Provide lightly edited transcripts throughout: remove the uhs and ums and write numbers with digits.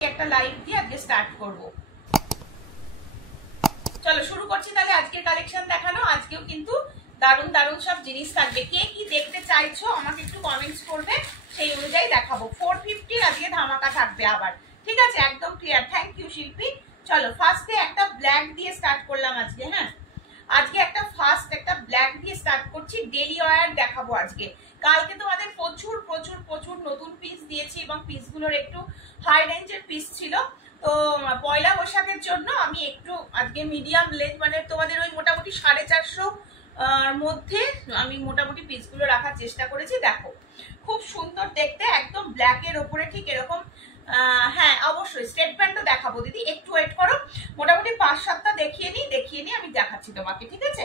একটা লাইভ দিয়ে আজকে স্টার্ট করব। চলো শুরু করছি তাহলে আজকের কালেকশন দেখানো। আজকেও কিন্তু দারুণ দারুণ সব জিনিস থাকবে। কে কি দেখতে চাইছো আমাকে একটু কমেন্টস করবে, সেই অনুযায়ী দেখাবো। 450 আজকে ধামাকা থাকবে আবার, ঠিক আছে? একদম ক্লিয়ার, থ্যাংক ইউ শিল্পী। চলো ফার্স্টে একটা ব্ল্যাক দিয়ে স্টার্ট করলাম আজকে। হ্যাঁ, আজকে একটা ফার্স্ট একটা ব্ল্যাক দিয়ে স্টার্ট করছি। ডেলি ওয়্যার দেখাবো আজকে। কালকে তোমাদের প্রচুর প্রচুর প্রচুর নতুন পিস দিয়েছি এবং পিসগুলোর একটু হাই রেঞ্জের পিস ছিল। তো পয়লা বৈশাখের জন্য আমি একটু আজকে মিডিয়াম লেন্থ, মানে তোমাদের ওই মোটামুটি 450 মধ্যে আমি মোটামুটি পিসগুলো রাখার চেষ্টা করেছি। দেখো খুব সুন্দর দেখতে, একদম ব্ল্যাকের ওপরে ঠিক এরকম। হ্যাঁ অবশ্যই স্টেট ব্যান্ডও দেখাবো দিদি, একটু ওয়েট করো। মোটামুটি 5-7টা দেখিয়ে নিই আমি দেখাচ্ছি তোমাকে, ঠিক আছে?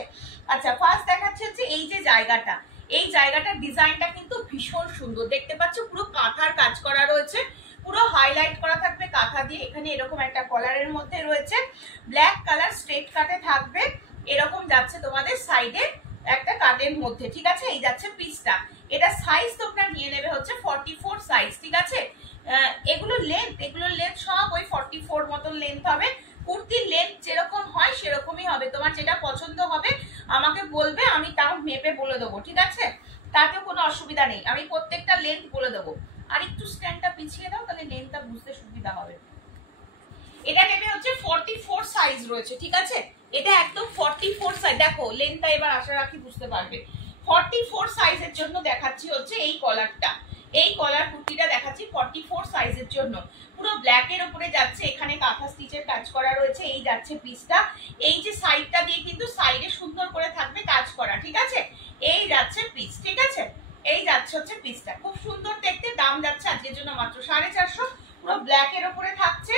আচ্ছা ফার্স্ট দেখাচ্ছি হচ্ছে এই যে জায়গাটা, এই জায়গাটার ডিজাইনটা কিন্তু ভীষণ সুন্দর দেখতে পাচ্ছ। পুরো কাঁথার কাজ করা রয়েছে, পুরো হাইলাইট করা থাকবে কাঁথা দিয়ে। এখানে এরকম একটা কলারের মধ্যে রয়েছে, ব্ল্যাক কালার স্ট্রেট কাটে থাকবে। এরকম যাচ্ছে তোমাদের সাইডে একটা কাটের মধ্যে, ঠিক আছে? এই যাচ্ছে পিসটা। এটা সাইজ তোমরা নিয়ে নেবে হচ্ছে 44 সাইজ, ঠিক আছে? এগুলোর লেন্থ সব ওই 44 মতন লেন্থ হবে। কুর্তির লেন্থ যেরকম হয় সেরকমই হবে। তোমার যেটা পছন্দ হবে আমাকে বলবে, আমি তাও মেপে বলে দেবো, ঠিক আছে? তাতেও কোনো অসুবিধা নেই, আমি প্রত্যেকটা লেন্থ বলে দেবো। আর একটু স্ট্যান্ডটা পিছিয়ে দাও, তাহলে লেন্থটা বুঝতে সুবিধা হবে। এটা নেবে হচ্ছে 44 সাইজ রয়েছে, ঠিক আছে? এটা একদম 44 সাইজ। দেখো লেন্থটা এবার আশা রাখি বুঝতে পারবে। 44 সাইজের জন্য দেখাচ্ছি হচ্ছে এই কলারটা, এই কলার কুর্তিটা দেখাচ্ছি 44 সাইজের জন্য। পুরো ব্ল্যাকের উপরে যাচ্ছে, এখানে কাঁথা স্টিচের কাজ করা রয়েছে। এই যাচ্ছে পিসটা, এই যে সাইডটা দিয়ে কিন্তু সাইডে সুন্দর করে থাকবে কাজ করা, ঠিক আছে? এই যাচ্ছে পিস, ঠিক আছে? এই যাচ্ছে হচ্ছে পিসটা, খুব সুন্দর দেখতে। দাম যাচ্ছে আজকের জন্য মাত্র 450। পুরো ব্ল্যাকের উপরে থাকছে,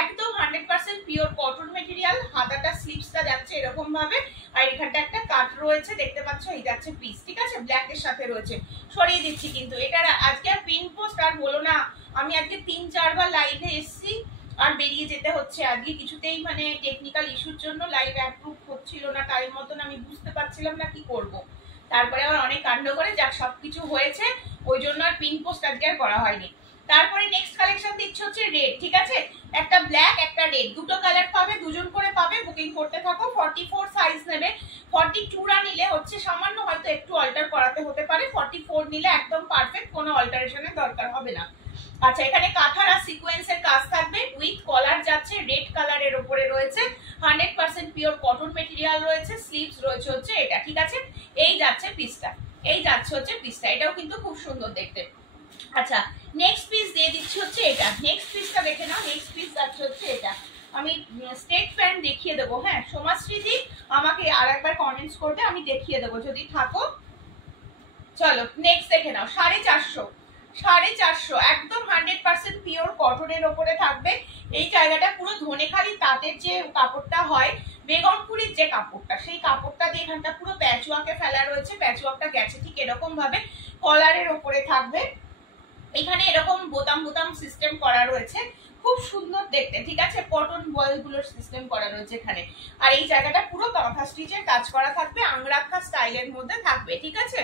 একদম 100% পিওর কটন মেটেরিয়াল। হাতাটা স্লিভসটা যাচ্ছে এরকম ভাবে, আর এখানটা একটা কাট রয়েছে দেখতে পাচ্ছ। এই যাচ্ছে পিস, ঠিক আছে? ব্ল্যাকের সাথে রয়েছে। সরিয়ে দিচ্ছি কিন্তু এটা আজকে আর পিন পোস্ট আর বলো না। আমি আজকে 3-4 বার লাইভে এসেছি আর বেরিয়ে যেতে হচ্ছে। আজকে কিছুতেই মানে টেকনিক্যাল ইস্যুর জন্য লাইভ অ্যাপ্রুভ হচ্ছিল না টাইম মতন, আমি বুঝতে পারছিলাম না কি করব। তারপরে আবার অনেক কাণ্ড করে যাক সবকিছু হয়েছে, ওই জন্য আর পিন পোস্ট আজকে আর করা হয়নি। তারপরে নেক্সট কালেকশন দিচ্ছি হচ্ছে রেড, ঠিক আছে? একটা ব্ল্যাক একটা রেড, দুটো কালার পাবে, দুজন করে পাবে। বুকিং করতে থাকো। 44 সাইজ নেবে। 42 নিলে হচ্ছে সামান্য হয়তো একটু অল্টার করাতে হতে পারে। 44 নিলে একদম পারফেক্ট, কোনো অল্টারেশনের দরকার হবে না। আচ্ছা এখানে কাঁথার আর সিকোয়েন্সের কাজ থাকবে, উইথ কলার যাচ্ছে রেড কালারের উপরে রয়েছে। 100% পিওর কটন মেটেরিয়াল রয়েছে। স্লিভস রয়েছে হচ্ছে এটা, ঠিক আছে? এই যাচ্ছে পিসটা, এই যাচ্ছে হচ্ছে পিসটা। এটাও কিন্তু খুব সুন্দর দেখতে। আচ্ছা নেক্সট পিস দিয়ে দিচ্ছি হচ্ছে এটা। নেক্সট পিসটা দেখে নাও। নেক্সট পিস যাচ্ছে হচ্ছে এটা। আমি স্টেট প্যান্ট দেখিয়ে দেবো। হ্যাঁ সোমাশ্রীদি আমাকে আর একবার কমেন্টস করবে, আমি দেখিয়ে দেবো যদি থাকো। চলো নেক্সট দেখে নাও। 450 একদম 100% পিওর কটনের ওপরে থাকবে। এই জায়গাটা পুরো ধনেখালি তাঁতের যে কাপড়টা হয়, বেগমপুরীর যে কাপড়টা, সেই কাপড়টা দিয়ে এখানটা পুরো প্যাচওয়ার্কে ফেলা রয়েছে। প্যাচওয়ার্কটা গেছে ঠিক এরকম ভাবে, কলারের ওপরে থাকবে। এখানে এরকম বোতাম বোতাম সিস্টেম করা রয়েছে, খুব সুন্দর দেখতে, ঠিক আছে? কটন বলগুলোর সিস্টেম করা রয়েছে এখানে। আর এই জায়গাটা পুরো কাঁথা স্টিচের কাজ করা থাকবে, আংরাক্ষা স্টাইলের মধ্যে থাকবে, ঠিক আছে?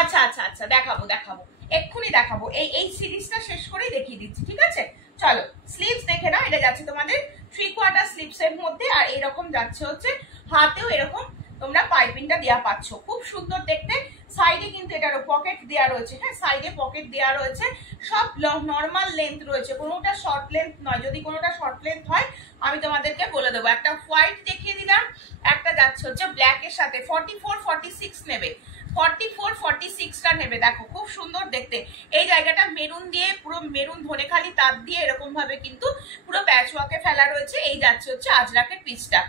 আচ্ছা আচ্ছা আচ্ছা দেখাবো এক্ষুনি দেখাবো। এই সিরিজটা শেষ করেই দেখিয়ে দিচ্ছি, ঠিক আছে? চলো স্লিভস দেখে নাও। এটা যাচ্ছে তোমাদের 3/4 স্লিভস এর মধ্যে, আর এরকম যাচ্ছে হচ্ছে হাতেও এরকম তোমরা পাইপিংটা দেওয়া পাচ্ছ, খুব সুন্দর দেখতে। সাইডে কিন্তু এটারও পকেট দেওয়া রয়েছে। হ্যাঁ সাইডে পকেট দেওয়া রয়েছে। সব নর্মাল লেন্থ রয়েছে, কোনোটা শর্ট লেন্থ নয়। যদি কোনোটা শর্ট লেন্থ হয় আমি তোমাদেরকে বলে দেবো। একটা হোয়াইট দেখিয়ে দিলাম, একটা যাচ্ছে হচ্ছে ব্ল্যাক এর সাথে। 44-46 নেবে, 44-46টা নেবে। দেখো খুব সুন্দর দেখতে। এই জায়গাটা মেরুন দিয়ে, পুরো মেরুন ধনেখালি তাঁত দিয়ে এরকম ভাবে কিন্তু পুরো প্যাচওয়ার্কে ফেলা রয়েছে। এই যাচ্ছে হচ্ছে আজরাকের পিসটা।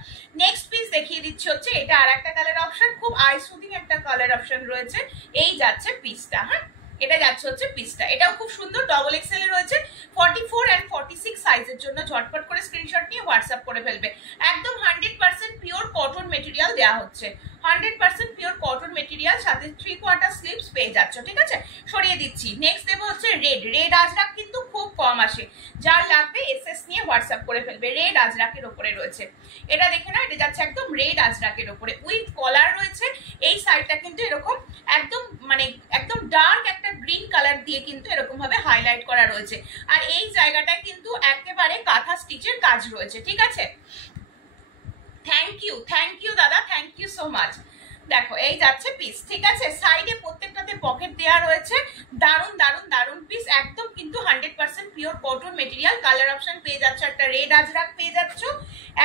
নেক্সট পিস দেখিয়ে দিচ্ছি হচ্ছে এটা। আর একটা কালার অপশন, খুব আই সুদিং একটা কালার অপশন রয়েছে। এই যাচ্ছে পিসটা। হ্যাঁ এটা যাচ্ছে হচ্ছে পিসটা। এটাও খুব সুন্দর, ডবল এক্সেল এ রয়েছে। 44 and 46 সাইজের জন্য ঝটপট করে স্ক্রিনশট নিয়ে হোয়াটসঅ্যাপ করে ফেলবে। একদম 100% পিওর কটন মেটেরিয়াল দেওয়া হচ্ছে। 100% পিওর কটন মেটেরিয়াল, সাথে 3/4 স্লিভস পেয়ে যাচ্ছ, ঠিক আছে। সরিয়ে দিচ্ছি। নেক্সট দেবো হচ্ছে রেড। রেড আজরাক কিন্তু খুব কম আসে, যার লাগবে এসএস নিয়ে হোয়াটসঅ্যাপ করে ফেলবে। রেড আজরাকের ওপরে রয়েছে, এটা দেখে না, এটা যাচ্ছে একদম রেড আজরাকের ওপরে উইথ কলার রয়েছে। এই সাইডটা কিন্তু এরকম একদম মানে একদম ডার্ক একটা গ্রিন কালার দিয়ে কিন্তু এরকম ভাবে হাইলাইট করা রয়েছে, আর এই জায়গাটায় কিন্তু একেবারে কাঁথা স্টিচের কাজ রয়েছে, ঠিক আছে। থ্যাংক ইউ দাদা, থ্যাংক ইউ সো মাচ। দেখো এই যাচ্ছে পিস, ঠিক আছে। সাইডে প্রত্যেকটাতে পকেট দেওয়া রয়েছে। দারুন দারুন দারুন পিস, একদম কিন্তু 100% pure cotton material. Colour option পেয়ে যাচ্ছ, একটা রেড আজরাক পেয়ে যাচ্ছ,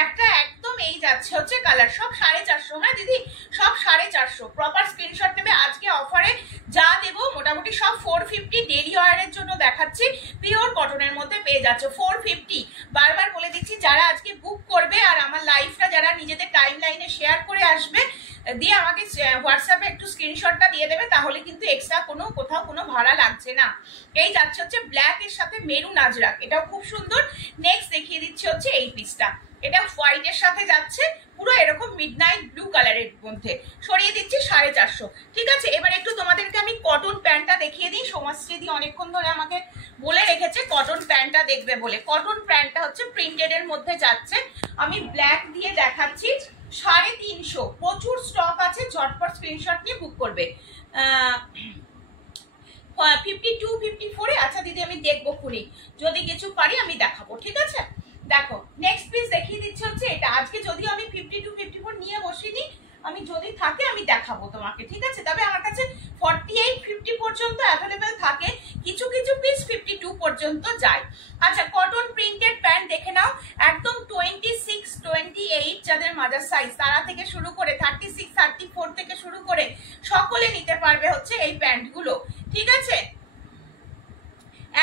একটা একদম এই যাচ্ছে হচ্ছে কালার। সব 450, হ্যাঁ দিদি, সব 450। প্রপার স্ক্রিনশট নেবে। আজকে অফারে যা দেবো মোটামুটি সব 450। ডেলি ওয়ারের জন্য দেখাচ্ছি, পিওর কটনের মধ্যে পেয়ে যাচ্ছ 450। বারবার বলে দিচ্ছি, যারা আজকে বুক করবে আর আমার লাইফটা যারা নিজেদের টাইম লাইনে শেয়ার করে আসবে, দিয়ে আমাকে হোয়াটসঅ্যাপে একটু স্ক্রিনশটটা দিয়ে দেবে, তাহলে কিন্তু এক্সট্রা কোথাও কোনো ভাড়া লাগছে না। এই যাচ্ছে হচ্ছে ব্ল্যাক এর সাথে মেরুন আজরাক, এটাও খুব সুন্দর। নেক্সট দেখিয়ে দিচ্ছি হচ্ছে এই পিসটা, এটা হোয়াইটের সাথে যাচ্ছে পুরো এরকম মিডনাইট ব্লু কালারের মধ্যে। সরিয়ে দিচ্ছি 450, ঠিক আছে। এবার একটু তোমাদেরকে আমি কটন প্যান্টটা দেখিয়ে দিই। সমাজশ্রীদি অনেকক্ষণ ধরে আমাকে বলে রেখেছে কটন প্যান্টটা দেখবে বলে। কটন প্যান্টটা হচ্ছে প্রিন্টেড এর মধ্যে যাচ্ছে, আমি ব্ল্যাক দিয়ে দেখাচ্ছি। 350, প্রচুর স্টক আছে, ঝটপট স্ক্রিনশট নিয়ে বুক করবে। 52, 54 এ। আচ্ছা দিদি আমি দেখবো খুনি, যদি কিছু পারি আমি দেখাবো, ঠিক আছে। দেখো নেক্সট পিস দেখিয়ে দিচ্ছি হচ্ছে এটা। আজকে যদিও আমি 52, 54 নিয়ে বসিনি, আমি যদি থাকে আমি দেখাবো তোমাকে, ঠিক আছে। তবে আমার কাছে 48, 50 পর্যন্ত অ্যাভেলেবেল থাকে, কিছু কিছু পিস 52 পর্যন্ত যায়। আচ্ছা কটন প্রিন্টেড প্যান্ট দেখে নাও, একদম 26, 28 যাদের মাজার সাইজ, তারা থেকে শুরু করে 36, 34 থেকে শুরু করে সকলে নিতে পারবে হচ্ছে এই প্যান্টগুলো, ঠিক আছে।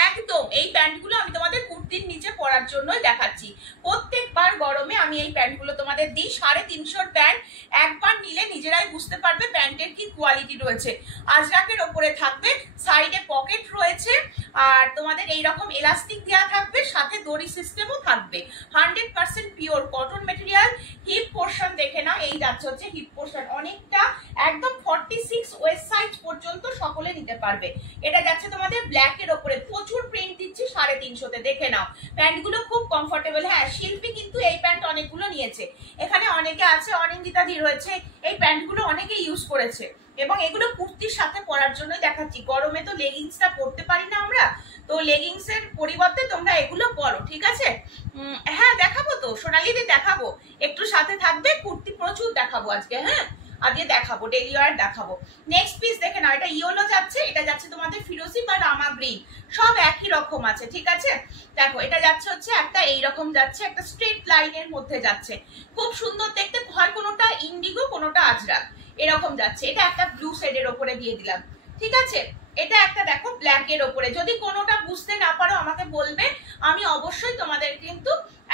একদম এই প্যান্টগুলো আমি তোমাদের কুর্তির নিচে পরার জন্যই দেখাচ্ছি। প্রত্যেকবার গরমে আমি এই প্যান্টগুলো তোমাদের দিই। 350 প্যান্ট, একবার নিলে নিজেরাই বুঝতে পারবে প্যান্টের কি কোয়ালিটি রয়েছে। আজরাকের ওপরে থাকবে, সাইডে পকেট রয়েছে, আর তোমাদের এইরকম এলাস্টিক দেওয়া থাকবে, সাথে দড়ি সিস্টেমও থাকবে। 100% pure cotton material. Hip portion দেখে নাও, এই যাচ্ছে হচ্ছে হিপ পোর্শন, অনেকটা একদম 46 ওয়েস্ট সাইজ পর্যন্ত সকলে নিতে পারবে। এটা যাচ্ছে তোমাদের ব্ল্যাক এর ওপরে, প্রচুর প্রিন্ট দিচ্ছি 350-তে, দেখে নাও। প্যান্টগুলো খুব কমফোর্টেবল। হ্যাঁ শিল্পী কিন্তু এই প্যান্ট অনেকগুলো নিয়েছে, এখানে অনেকে আছে, অনিন্দিতাদি রয়েছে, এই প্যান্টগুলো অনেকে ইউজ করেছে, এবং এগুলো কুর্তির সাথে পরার জন্যই দেখাচ্ছি। গরমে তো লেগিংসটা পরতে পারি না আমরা, তো লেগিংস এর পরিবর্তে তোমরা এগুলো পরো, ঠিক আছে। হ্যাঁ দেখাবো তো সোনালিদি, দেখাবো, একটু সাথে থাকবে। কুর্তি প্রচুর দেখাবো আজকে, হ্যাঁ আজকে দেখাবো, ডেলি ওয়ার দেখাবো। নেক্সট পিস দেখে নাও, এটা ইয়েলো যাচ্ছে, এটা যাচ্ছে তোমাদের ফিরোজি বা রামা গ্রিন, সব একই রকম আছে, ঠিক আছে। দেখো এটা যাচ্ছে হচ্ছে একটা এইরকম যাচ্ছে, একটা স্ট্রেট লাইনের মধ্যে যাচ্ছে, খুব সুন্দর দেখতে। হয় কোনোটা ইন্ডিগো, কোনোটা আজরাক, এরকম যাচ্ছে। এটা একটা ব্লু শেডের ওপরে দিয়ে দিলাম, ঠিক আছে। এটা একটা দেখো ব্ল্যাক এর ওপরে, যদি কোনোটা বুঝতে না পারো আমাকে বলবে, আমি অবশ্যই তোমাদের কিন্তু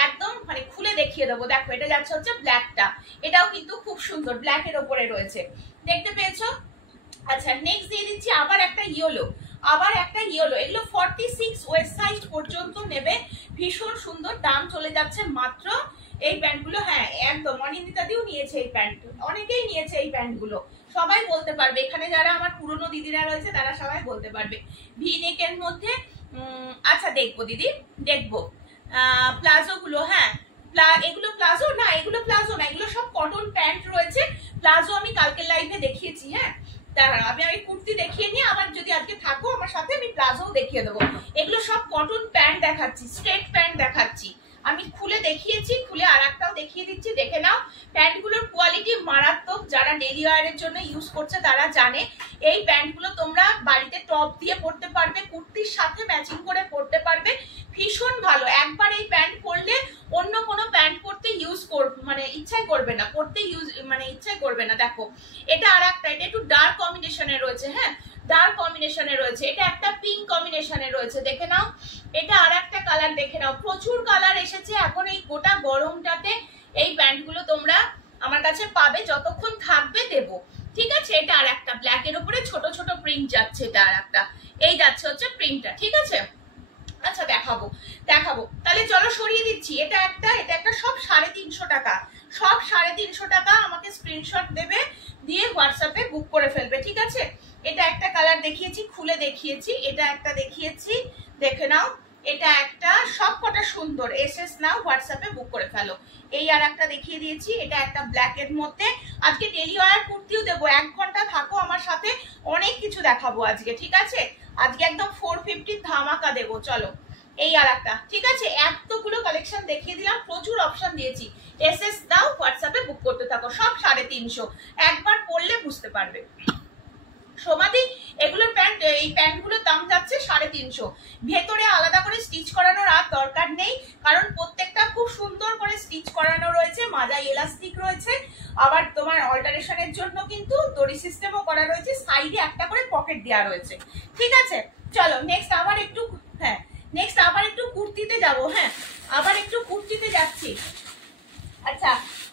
একদম মানে খুলে দেখিয়ে দেবো। দেখো এটা যাচ্ছে হচ্ছে ব্ল্যাকটা, এটাও কিন্তু খুব সুন্দর, ব্ল্যাক এর ওপরে রয়েছে, দেখতে পেয়েছো। আচ্ছা নেক্সট দিয়ে দিচ্ছি আবার একটা ইয়েলো, এগুলো 46 ওয়েস্ট সাইজ পর্যন্ত নেবে, ভীষণ সুন্দর। দাম চলে যাচ্ছে মাত্র এই প্যান্টগুলো, হ্যাঁ একদম অনিন্দিতাদিও নিয়েছে এই প্যান্ট, অনেকেই নিয়েছে এই প্যান্টগুলো, সবাই বলতে পারবে। এখানে যারা আমার পুরনো দিদিরা রয়েছে তারা সবাই বলতে পারবে। ভি নেকের মধ্যে আচ্ছা দেখবো দিদি, দেখবো। প্লাজো গুলো, হ্যাঁ এগুলো প্লাজো না, এগুলো প্লাজো না, এগুলো সব কটন প্যান্ট রয়েছে। প্লাজো আমি কালকে লাইভে দেখিয়েছি, হ্যাঁ আমি কুর্তি দেখিয়ে নিয়ে আবার যদি আজকে থাকো আমার সাথে আমি প্লাজো দেখিয়ে দেবো। এগুলো সব কটন প্যান্ট দেখাচ্ছি, স্ট্রেট প্যান্ট দেখাচ্ছি, আমি খুলে দেখিয়েছি, খুলে আর একটাও দেখিয়ে দিচ্ছি, দেখে নাও। প্যান্টগুলোর কোয়ালিটি মারাত্মক, যারা ডেলি ওয়ারের জন্য ইউজ করছে তারা জানে। এই প্যান্টগুলো তোমরা বাড়িতে টপ দিয়ে পরতে পারবে, কুর্তির সাথে ম্যাচিং করে পরতে পারবে, ভীষণ ভালো। একবার এই প্যান্ট পরলে অন্য কোনো প্যান্ট পরতে মানে ইচ্ছাই করবে না, পরতে মানে ইচ্ছাই করবে না। দেখো এটা আর একটা, এটা একটু ডার্ক কম্বিনেশনে রয়েছে, হ্যাঁ ডার্ক কম্বিনেশনে রয়েছে, এটা একটা পিঙ্ক কম্বিনেশনে রয়েছে, দেখে নাও। এটা আর একটা কালার দেখে নাও, প্রচুর কালার এসেছে এখন এই গোটা গরমটাতে। এই প্যান্টগুলো তোমরা আমার কাছে পাবে, যতক্ষণ থাকবে দেবো, ঠিক আছে। এটা আর একটা ব্ল্যাক এর উপরে ছোট ছোট প্রিন্ট যাচ্ছে, এটা আর একটা, এই যাচ্ছে হচ্ছে প্রিন্টটা, ঠিক আছে। আচ্ছা দেখাবো তাহলে চলো সরিয়ে দিচ্ছি। এটা একটা সব 350 টাকা, সব 350 টাকা। আমাকে স্ক্রিনশট দেবে, দিয়ে হোয়াটসঅ্যাপে বুক করে ফেলবে, ঠিক আছে? এটা একটা কালার দেখিয়েছি, খুলে দেখিয়েছি, এটা একটা দেখিয়েছি, দেখে নাও, এটা একটা, সব কটা সুন্দর। এসএস নাও, হোয়াটসঅ্যাপে বুক করে ফেলো। এই আর একটা দেখিয়ে দিয়েছি, এটা একটা ব্ল্যাক এর মধ্যে। আজকে ডেলি ওয়্যার কুর্তিও দেবো, 1 ঘন্টা থাকো আমার সাথে, অনেক কিছু দেখাবো আজকে, ঠিক আছে? আজকে একদম 450 ধামাকা দেবো, চলো। এই আর একটা, ঠিক আছে? এতগুলো কালেকশন দেখিয়ে দিলাম, প্রচুর অপশন দিয়েছি। এসএস দাও, হোয়াটসঅ্যাপে বুক করতে থাকো, সব 350, একবার পরলে বুঝতে পারবে। সমাধি এগুলোর প্যান্ট, এই প্যান্টগুলোর দাম যাচ্ছে 350। ভেতরে আলাদা করে স্টিচ করানোর আর দরকার নেই, কারণ প্রত্যেকটা খুব সুন্দর করে স্টিচ করানো রয়েছে, মাজায় এলাস্টিক রয়েছে, আবার তোমার অল্টারেশনের জন্য কিন্তু দড়ি সিস্টেমও করা রয়েছে, সাইডে একটা করে পকেট দেওয়া রয়েছে, ঠিক আছে? চলো নেক্সট আবার একটু, হ্যাঁ নেক্সট আবার একটু কুর্তিতে যাবো, হ্যাঁ আবার একটু কুর্তিতে যাচ্ছি। আচ্ছা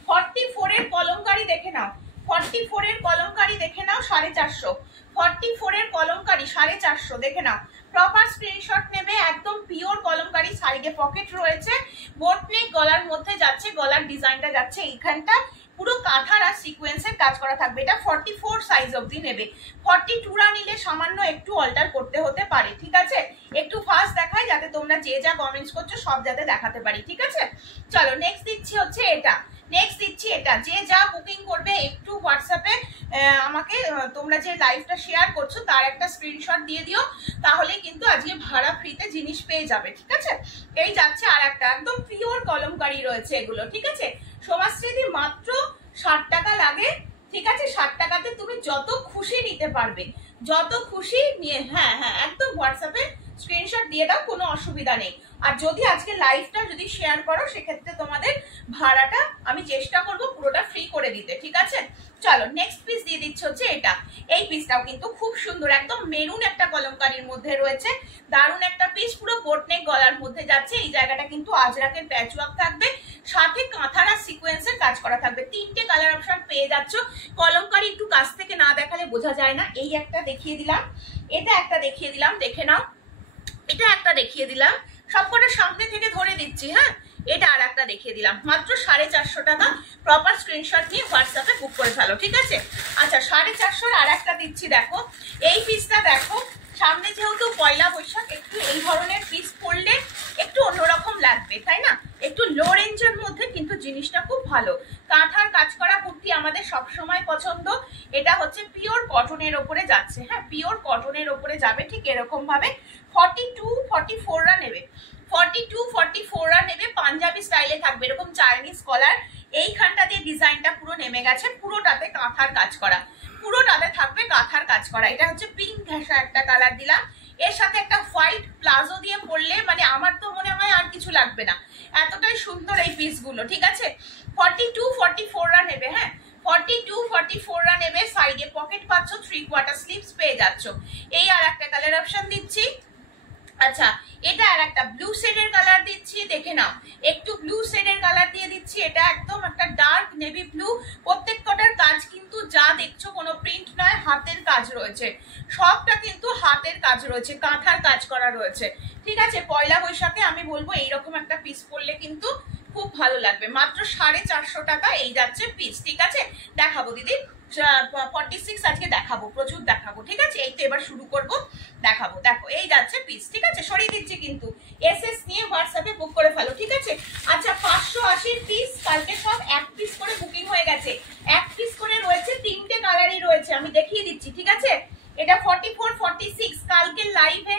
44 এর কলমকারি দেখে নাও, 44 এর কলমকারি দেখে নাও, 450। 44 এর কলমকারি 450 দেখে নাও। প্রপার স্ক্রিনশট নেবে, একদম পিওর কলমকারি, সাইডে পকেট রয়েছে, বোট নেক, গলার মধ্যে যাচ্ছে, গলার ডিজাইনটা যাচ্ছে এইখানটা, পুরো কাঁথার আর সিকোয়েন্সের কাজ করা থাকবে। এটা 44 সাইজ অবধি নেবে। 42 নিলে সামান্য একটু অল্টার করতে হতে পারে, ঠিক আছে? একটু ফাস্ট দেখায় যাতে তোমরা যে যা কমেন্টস করছো সব যাতে দেখাতে পারি, ঠিক আছে? চলো নেক্সট দিচ্ছি হচ্ছে এটা, নেক্সট দিচ্ছি এটা। যে যা বুকিং করবে একটু হোয়াটসঅ্যাপে আমাকে তোমরা যে লাইভটা শেয়ার করছো তার একটা স্ক্রিনশট দিয়ে দিও, তাহলে কিন্তু আজকে ভাড়া ফ্রিতে জিনিস পেয়ে যাবে, ঠিক আছে? এই যাচ্ছে আর একটা, একদম পিওর কলমকারি রয়েছে এগুলো, ঠিক আছে? সমাজশ্রী মাত্র 60 টাকা লাগে, ঠিক আছে? 60 টাকাতে তুমি যত খুশি নিতে পারবে, যত খুশি নিয়ে, হ্যাঁ হ্যাঁ একদম হোয়াটসঅ্যাপে স্ক্রিনশট দিয়ে দাও, কোনো অসুবিধা নেই। আর যদি আজকে লাইভটা যদি শেয়ার করো সেক্ষেত্রে তোমাদের ভাড়াটা আমি চেষ্টা করব পুরোটা ফ্রি করে দিতে, ঠিক আছে? চলো নেক্সট পিস দিয়ে দিচ্ছি হচ্ছে এটা। এই পিসটাও কিন্তু খুব সুন্দর, একদম মেরুন একটা কলমকারির মধ্যে রয়েছে, দারুণ একটা পিস, পুরো বোটনেক গলার মধ্যে যাচ্ছে, এই জায়গাটা কিন্তু আজরাকের প্যাচওয়ার্ক থাকবে, সাথে কাঁথার আর সিকোয়েন্সের কাজ করা থাকবে। 3টে কালার অপশন পেয়ে যাচ্ছ। কলমকারি একটু কাছ থেকে না দেখালে বোঝা যায় না। এই একটা দেখিয়ে দিলাম, এটা একটা দেখিয়ে দিলাম, দেখে নাও, এটা একটা দেখিয়ে দিলাম, সবকটা সামনে থেকে ধরে দিচ্ছি, হ্যাঁ এটা আর একটা দেখিয়ে দিলাম, মাত্র 450 টাকা। প্রপার স্ক্রিনশট নিয়ে হোয়াটসঅ্যাপে বুক করে ফেলো, ঠিক আছে? আচ্ছা 450 আর একটা দিচ্ছি, দেখো এই পিসটা দেখো, সামনে যেহেতু পয়লা বৈশাখ, একটু এই ধরনের পিস পরলে একটু অন্যরকম লাগবে, তাই না? একটু লো রেঞ্জের মধ্যে কিন্তু জিনিসটা খুব ভালো। কাঁথার কাজ করা কুর্তি আমাদের সবসময় পছন্দ। এটা হচ্ছে পিওর কটনের ওপরে যাচ্ছে, হ্যাঁ পিওর কটনের ওপরে যাবে, ঠিক এরকম ভাবে। 42-44 নেবে, 42-44 নেবে, পাঞ্জাবি স্টাইলে থাকবে, এরকম চাইনিজ কলার, এইখানটা দিয়ে ডিজাইনটা পুরো নেমে গেছে, পুরোটাতে কাঁথার কাজ করা, পুরোটাতে থাকবে কাঁথার কাজ করা। এটা হচ্ছে পিঙ্ক ঘেঁষা একটা কালার দিলাম, এর সাথে একটা হোয়াইট প্লাজো দিয়ে পরলে মানে আমার তো মনে হয় আর কিছু লাগবে না, এতটাই সুন্দর এই পিসগুলো, ঠিক আছে? 42-44 নেবে, হ্যাঁ 42-44 নেবে, সাইডে পকেট পাচ্ছ, 3/4 স্লিভস পেয়ে যাচ্ছ। এই আর একটা কালার অপশন দিচ্ছি। আচ্ছা এটা আর একটা ব্লু শেডের কালার দিচ্ছি, দেখে নাও, একটু ব্লু শেডের কালার দিয়ে দিচ্ছি, এটা একদম একটা ডার্ক নেভি ব্লু। প্রত্যেকটার কাজ কিন্তু যা দেখছো কোনো প্রিন্ট নয়, হাতের কাজ রয়েছে, সবটা কিন্তু হাতের কাজ রয়েছে, কাঁথার কাজ করা রয়েছে, ঠিক আছে? পয়লা বৈশাখে আমি বলবো এইরকম একটা পিস পরলে কিন্তু খুব ভালো লাগবে। মাত্র 450 টাকা এই যাচ্ছে পিস, ঠিক আছে? দেখাবো দিদি 46 আজকে দেখাবো, প্রচুর দেখাবো, ঠিক আছে? এই তো এবার শুরু করব, দেখাবো, দেখো এই যাচ্ছে পিস, ঠিক আছে? সরিয়ে দিচ্ছি কিন্তু, এসএস নিয়ে হোয়াটসঅ্যাপে বুক করে ফেলো, ঠিক আছে? আচ্ছা 580 পিস, কালকে সব 1 পিস করে বুকিং হয়ে গেছে, 1 পিস করে রয়েছে, 3টে কালারই রয়েছে, আমি দেখিয়ে দিচ্ছি, ঠিক আছে? এটা 44-46 কালকে লাইভে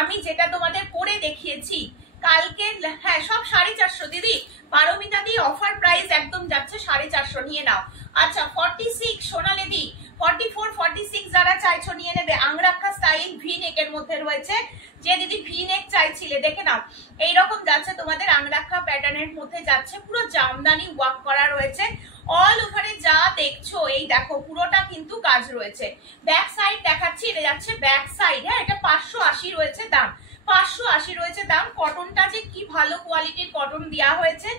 আমি যেটা তোমাদের পরে দেখিয়েছি কালকে, হ্যাঁ সব 450 দিদি, পারমিতা দি অফার প্রাইস একদম যাচ্ছে 450, নিয়ে নাও। আচ্ছা 46 সোনালি, 44-46 যারা চাইছো নিয়ে নেবে। আংরাক্ষা স্টাইল ভি নেকের মধ্যে রয়েছে, যে দিদি ভি নেক চাইছিলে দেখে নাও, এইরকম যাচ্ছে তোমাদের আংরাক্ষা প্যাটার্নের মধ্যে যাচ্ছে, পুরো জামদানি ওয়ার্ক করা রয়েছে, অল ওভারে যা দেখছো এই দেখো পুরোটা কিন্তু কাজ রয়েছে। ব্যাক সাইড দেখাচ্ছি, এটা যাচ্ছে ব্যাক সাইড, হ্যাঁ এটা 580 রয়েছে দাম, 580 রয়েছে দাম। কটনটা যে কি ভালো কোয়ালিটির কটন দেওয়া হয়েছে,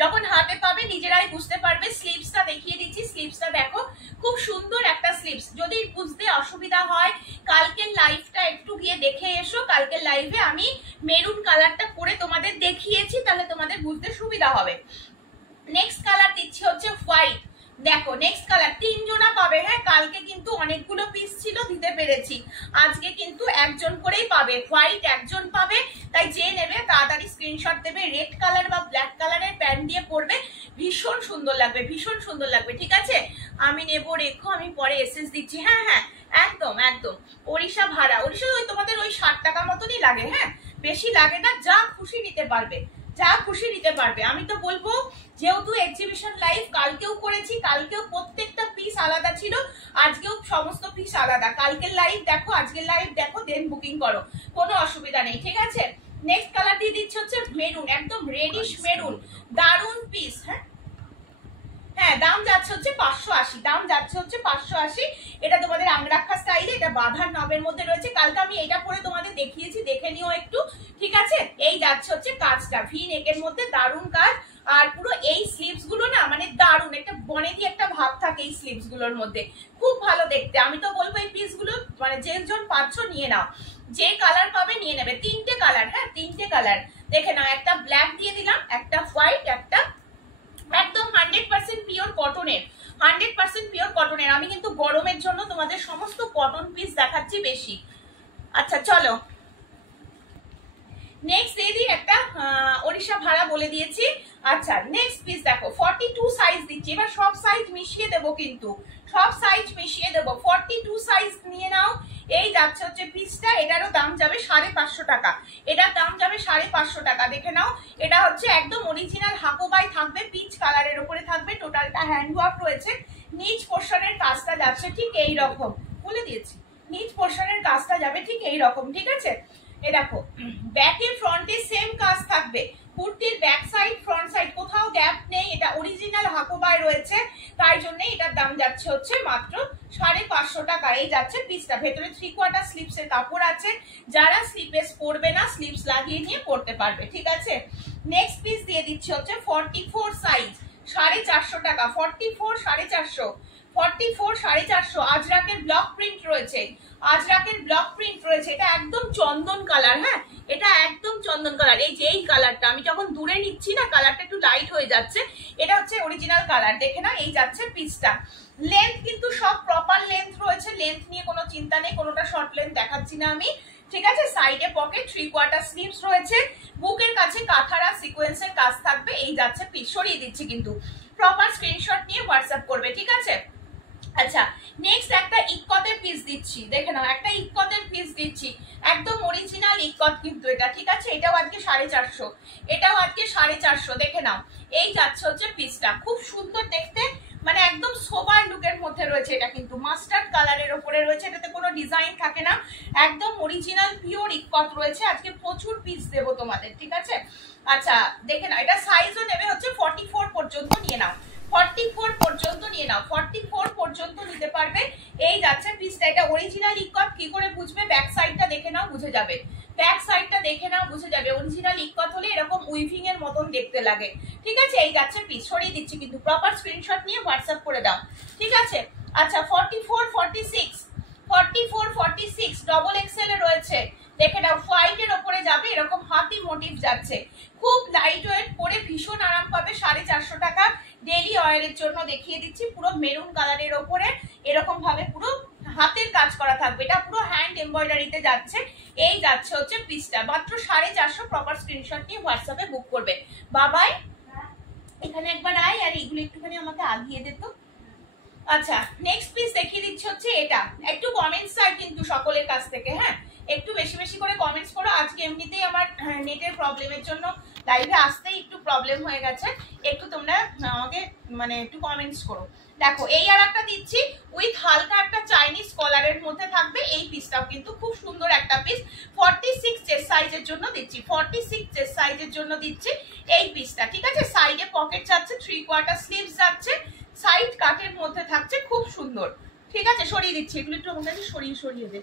যখন হাতে পাবে নিজেরাই বুঝতে পারবে। স্লিভসটা দেখিয়ে দিচ্ছি, স্লিভসটা দেখো খুব সুন্দর একটা স্লিভস। যদি বুঝতে অসুবিধা হয় কালকের লাইভটা একটু গিয়ে দেখে এসো, কালকের লাইভে আমি মেরুন কালারটা পরে তোমাদের দেখিয়েছি, তাহলে তোমাদের বুঝতে সুবিধা হবে। নেক্সট কালার দিচ্ছি হচ্ছে হোয়াইট, দেখো নেক্সট কালার, 3 জনা পাবে। হ্যাঁ, কালকে কিন্তু অনেকগুলো পিস ছিল, দিতে পেরেছি। আজকে কিন্তু একজন করেই পাবে, হোয়াইট একজন পাবে। তাই যে নেবে তাড়াতাড়ি স্ক্রিনশট দেবে। রেড কালার বা ব্ল্যাক কালারের প্যান্ট দিয়ে পরবে, ভীষণ সুন্দর লাগবে, ভীষণ সুন্দর লাগবে। ঠিক আছে, আমি নেব, রেখো, আমি পরে এসএস দিচ্ছি। হ্যাঁ হ্যাঁ, একদম একদম। ওড়িশা ভাড়া, ওড়িশা ওই তোমাদের ওই 60 টাকা মতনই লাগে। হ্যাঁ, বেশি লাগে না, যা খুশি নিতে পারবে, যা খুশি নিতে পারবে। আমি তো বলবো, যেহেতু এক্সিবিশন লাইভ কালকেও করেছি, কালকেও প্রত্যেকটা পিস আলাদা ছিল, আজকেও সমস্ত পিস আলাদা। কালকের লাইভ দেখো, আজকের লাইভ দেখো, দেন বুকিং করো, কোনো অসুবিধা নেই। ঠিক আছে, নেক্সট কালার দিয়ে দিচ্ছে হচ্ছে মেরুন, একদম রেডিশ মেরুন, দারুন পিস। হ্যাঁ হ্যাঁ, দাম যাচ্ছে হচ্ছে 580, দাম যাচ্ছে হচ্ছে 580। এটা তোমাদের আংরাক্ষা স্টাইলে, এটা বাঁধার নবের মধ্যে রয়েছে। কালকে আমি এটা পরে তোমাদের দেখিয়েছি, দেখে নিও একটু। ঠিক আছে, এই যাচ্ছে হচ্ছে কাজটা, ভি নেকের মধ্যে দারুন কাজ। আর পুরো এই স্লিভস গুলো না মানে দারুন, একটা বনেদি একটা ভাব থাকে এই স্লিভস গুলোর মধ্যে, খুব ভালো দেখতে। আমি তো বলবো এই পিস গুলো মানে যেজন পাচ্ছ নিয়ে নাও, যে কালার পাবে নিয়ে নেবে। 3টে কালার, হ্যাঁ 3টে কালার দেখে নাও। একটা ব্ল্যাক দিয়ে দিলাম, একটা হোয়াইট, একটা একদম 100% পিওর কটনের, 100% পিওর কটনের। আমি কিন্তু গরমের জন্য তোমাদের সমস্ত কটন পিস দেখাচ্ছি বেশি। আচ্ছা চলো নেক্সট দিয়ে দিই একটা, ওড়িশা ভাড়া বলে দিয়েছি। আচ্ছা নেক্সট পিস দেখো, 42 সাইজ দিচ্ছি, এবার সব সাইজ মিশিয়ে দেবো, কিন্তু সব সাইজ মিশিয়ে দেবো। 42 সাইজ নিয়ে নাও। এই যাচ্ছে হচ্ছে পিসটা, এটারও দাম যাবে 550 টাকা, এটার দাম যাবে 550 টাকা। দেখে নাও, এটা হচ্ছে একদম অরিজিনাল হাকোবাই থাকবে, পিচ কালারের উপরে থাকবে, টোটালটা হ্যান্ড ওয়ার্ক রয়েছে। নিচ পোর্শনের কাজটা যাচ্ছে ঠিক এই রকম, বলে দিয়েছি, নিচ পোর্শনের কাজটা যাবে ঠিক এই রকম। ঠিক আছে, এ দেখো ব্যাকে ফ্রন্টে সেম কাজ থাকবে, কুর্তির ব্যাক সাইড ফ্রন্ট সাইড কোথাও গ্যাপ নেই, এটা অরিজিনাল হাকোবাই রয়েছে, তাই জন্য এটার দাম যাচ্ছে হচ্ছে মাত্র 550 টাকা। এই যাচ্ছে পিসটা, ভেতরে 3/4 স্লিপসের কাপড় আছে, যারা স্লিপেস পরবে না স্লিপস লাগিয়ে নিয়ে পরতে পারবে। ঠিক আছে, নেক্সট পিস দিয়ে দিচ্ছি হচ্ছে 44 সাইজ, 450 টাকা। 44 450, 44 450। আজরাকের ব্লক প্রিন্ট রয়েছে, আজরাকের ব্লক প্রিন্ট রয়েছে, এটা একদম চন্দন কালার। হ্যাঁ, এটা একদম চন্দন কালার। এই যে এই কালারটা আমি যখন দূরে নিচ্ছি না, কালারটা একটু লাইট হয়ে যাচ্ছে, এটা হচ্ছে অরিজিনাল কালার। দেখে না, এই যাচ্ছে পিসটা। লেন্থ কিন্তু সব প্রপার লেন্থ রয়েছে, লেন্থ নিয়ে কোনো চিন্তা নেই, কোনোটা শর্ট লেন্থ দেখাচ্ছি না আমি। ঠিক আছে, সাইডে পকেট, 3/4 স্লিভস রয়েছে, বুকের কাছে কাঁথারা সিকোয়েন্সের কাজ থাকবে। এই যাচ্ছে পিস, সরিয়ে দিচ্ছি কিন্তু, প্রপার স্ক্রিনশট নিয়ে হোয়াটসঅ্যাপ করবে। ঠিক আছে, আচ্ছা নেক্সট একটা ইক্কতের পিস দিচ্ছি, দেখে নাও, একটা ইক্কতের পিস দিচ্ছি, একদম অরিজিনাল ইক্কত কিন্তু এটা। ঠিক আছে, এটাও আজকে 450, এটাও আজকে 450। দেখে নাও, এই যাচ্ছে হচ্ছে পিসটা, খুব সুন্দর দেখতে, মানে একদম সোবার লুকের মধ্যে রয়েছে। এটা কিন্তু মাস্টার্ড কালারের ওপরে রয়েছে, এটাতে কোনো ডিজাইন থাকে না, একদম অরিজিনাল পিওর ইক্কত রয়েছে। আজকে প্রচুর পিস দেবো তোমাদের। ঠিক আছে, আচ্ছা দেখে নাও, এটা সাইজও নেবে হচ্ছে 44 পর্যন্ত নিয়ে নাও, 44 পর্যন্ত নিয়ে নাও, 44 পর্যন্ত নিতে পারবে। এই যাচ্ছে পিসটা, এটা অরিজিনাল ইক্কত। কি করে বুঝবে? ব্যাক সাইডটা দেখে নাও, বুঝে যাবে, ব্যাক সাইডটা দেখে নাও, বুঝে যাবে। অরিজিনাল ইক্কত হলে এরকম উইভিং এর মতন দেখতে লাগে। ঠিক আছে, এই যাচ্ছে পিস, সরিয়ে দিচ্ছি কিন্তু, প্রপার স্ক্রিনশট নিয়ে হোয়াটসঅ্যাপ করে দাও। ঠিক আছে, আচ্ছা 44 46, 44 46 ডবল এক্সেল এ রয়েছে। দেখে নাও, হোয়াইটের ওপরে যাবে, এরকম হাতি মোটিভ যাচ্ছে, খুব লাইট ওয়েট, পরে ভীষণ আরাম পাবে। 450 টাকা। ডেলি ওয়্যারের জন্য দেখিয়ে দিচ্ছি, পুরো মেরুন কালারের ওপরে এরকম ভাবে পুরো হাতের কাজ করা থাকবে, এটা পুরো হ্যান্ড এমব্রয়ডারিতে যাচ্ছে। এই যাচ্ছে হচ্ছে পিসটা, মাত্র 450। প্রপার স্ক্রিনশট নিয়ে হোয়াটসঅ্যাপে বুক করবে। বাবাই, এখানে একবার আয়, আর এইগুলো একটুখানি আমাকে আগিয়ে দে তো। আচ্ছা নেক্সট পিস দেখিয়ে দিচ্ছি হচ্ছে এটা, একটু কমেন্টস চাই কিন্তু সকলের কাছ থেকে। হ্যাঁ, একটু বেশি বেশি করে কমেন্টস করো। আজকে এমনিতেই আমার নেটের প্রবলেমের জন্য লাইভে আসতেই একটু প্রবলেম হয়ে গেছে, একটু তোমরা আমাকে মানে একটু কমেন্টস করো। দেখো এই আর একটা দিচ্ছি, উইথ হালকা একটা চাইনিজ কলারের মধ্যে থাকবে। এই পিসটাও কিন্তু খুব সুন্দর একটা পিস, 46 চেস্ট সাইজের জন্য দিচ্ছি, 46 চেস্ট সাইজের জন্য দিচ্ছি এই পিসটা। ঠিক আছে, সাইডে পকেট যাচ্ছে, 3/4 স্লিভস যাচ্ছে, সাইড কাটের মধ্যে থাকছে, খুব সুন্দর। ঠিক আছে, সরিয়ে দিচ্ছি, এগুলো একটু আমার কাছে সরিয়ে দে।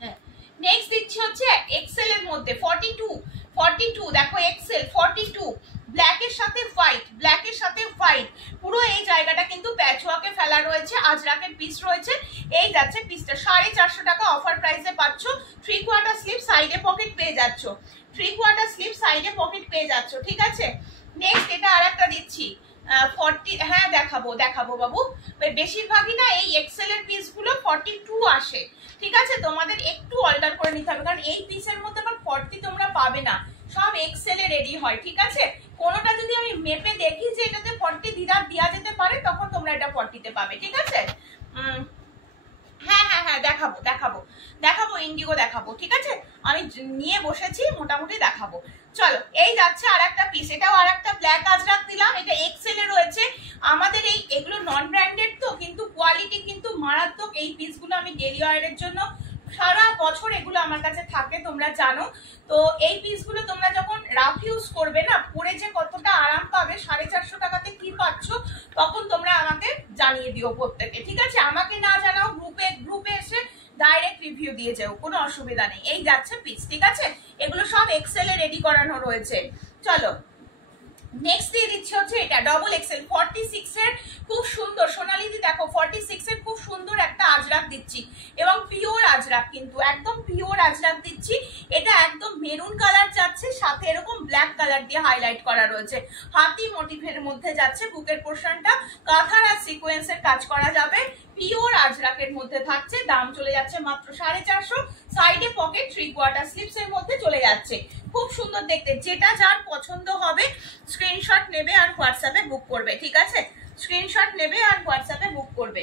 হ্যাঁ, নেক্সট দিচ্ছি হচ্ছে এক্সেল এর মধ্যে 42 দেখো, এক্সেল 42, ব্ল্যাকের সাথে হোয়াইট, ব্ল্যাকের সাথে হোয়াইট, পুরো এই জায়গাটা কিন্তু প্যাচওয়ার্কে ফেলা রয়েছে, আজরাকের পিস রয়েছে। এই যাচ্ছে পিসটা, 450 টাকা অফার প্রাইসে পাচ্ছ। 3/4 স্লিভ, সাইডে পকেট পেয়ে যাচ্ছ, 3/4 স্লিভ, সাইডে পকেট পেয়ে যাচ্ছ। ঠিক আছে, নেক্সট এটা আর একটা দিচ্ছি, 40, হ্যাঁ দেখাবো দেখাবো বাবু। বেশিরভাগই না এই এক্সেল এর পিসগুলো 42 আসে, ঠিক আছে? তোমাদের একটু অল্টার করে নিতে হবে, কারণ এই পিসের মধ্যে আবার 40 তোমরা পাবে না, সব এক্সেল এ রেডি হয়, ঠিক আছে? কোনোটা যদি আমি মেপে দেখি যে এটাতে 40 দেওয়া যেতে পারে, তখন তোমরা এটা 40 তে পাবে, ঠিক আছে? হ্যাঁ হ্যাঁ হ্যাঁ দেখাবো দেখাবো দেখাবো, ইন্ডিগো দেখাবো, ঠিক আছে? আমি নিয়ে বসেছি, মোটামুটি দেখাবো। চলো, এই যাচ্ছে আর একটা পিস, এটাও আর একটা ব্ল্যাক আজরাক দিলাম, এটা এক্সেল এ রয়েছে। আমাদের এগুলো নন ব্র্যান্ডেড তো, কিন্তু কোয়ালিটি কিন্তু মারাত্মক। এই পিসগুলো আমি ডেলি ওয়্যারের জন্য সারা বছর এগুলো আমার কাছে থাকে, তোমরা জানো তো। এই পিসগুলো তোমরা যখন রাফ ইউজ করবে না, পরে যে কতটা আরাম পাবে, 450 টাকাতে কি পাচ্ছ, তখন তোমরা আমাকে জানিয়ে দিও প্রত্যেকে, ঠিক আছে? আমাকে না জানাও, গ্রুপে এসে ডাইরেক্ট রিভিউ দিয়ে যাও, কোনো অসুবিধা নেই। এই যাচ্ছে পিস, ঠিক আছে? এগুলো সব এক্সেল এ রেডি করানো রয়েছে। চলো, নেক্সট দিয়ে দিচ্ছি হচ্ছে এটা ডবল এক্সেল 46 এর, খুব সুন্দর সোনালিদি, দেখো 46 এর খুব সুন্দর একটা আজরাক দিচ্ছি, এবং পিওর আজরাক, কিন্তু একদম পিওর আজরাক দিচ্ছি। এটা একদম মেরুন কালার যাচ্ছে, সাথে এরকম ব্ল্যাক কালার দিয়ে হাইলাইট করা রয়েছে, হাতি মোটিভের মধ্যে যাচ্ছে। বুকের পোর্শনটা কাঁথার আর সিকোয়েন্সের কাজ করা যাবে, পিওর আজরাকের মধ্যে থাকছে। দাম চলে যাচ্ছে মাত্র 450। সাইডে পকেট 3/4 স্লিপস এর মধ্যে চলে যাচ্ছে, খুব সুন্দর দেখতে। যেটা যার পছন্দ হবে স্ক্রিনশট নেবে আর হোয়াটসঅ্যাপে বুক করবে, ঠিক আছে? স্ক্রিনশট নেবে আর হোয়াটসঅ্যাপে বুক করবে।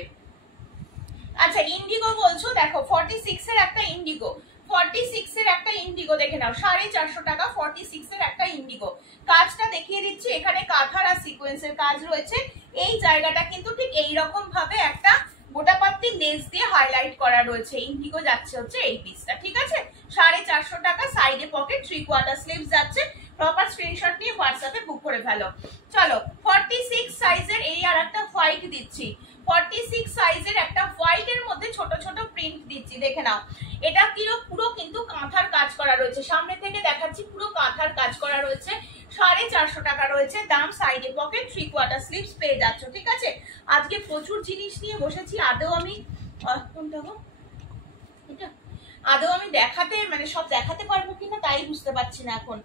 আচ্ছা, ইন্ডিগো বলছো, দেখো 46 এর একটা ইন্ডিগো, 46 এর একটা ইন্ডিগো দেখে নাও, 450 টাকা। 46 এর একটা ইন্ডিগো, কাজটা দেখিয়ে দিচ্ছি। এখানে কাঁথার আর সিকোয়েন্সের কাজ রয়েছে। এই জায়গাটা কিন্তু ঠিক এইরকম ভাবে একটা গোটাপাত্তি লেস দিয়ে হাইলাইট করা রয়েছে। ইন্ডিগো যাচ্ছে হচ্ছে এই পিসটা, ঠিক আছে? 450 টাকা। সাইডে পকেট 3/4 স্লিভস যাচ্ছে। প্রপার স্ক্রিনশট নিয়ে হোয়াটসঅ্যাপে বুক করে ফেলো। চলো, 46 সাইজের এই আর একটা হোয়াইট দিচ্ছি। 46 সাইজের একটা হোয়াইটের মধ্যে ছোট ছোট প্রিন্ট দিচ্ছি, দেখে নাও। এটা পুরো কিন্তু কাঁথার কাজ করা রয়েছে, সামনে থেকে দেখাচ্ছি, পুরো কাঁথার কাজ করা রয়েছে। 450 টাকা রয়েছে দাম। সাইডে পকেট 3/4 স্লিভস পেয়ে যাচ্ছ, ঠিক আছে? আজকে প্রচুর জিনিস নিয়ে বসেছি। আদৌ আমি কোনটা গো, এটা আদৌ আমি দেখাতে, মানে সব দেখাতে পারবো কিনা তাই বুঝতে পারছি না এখন।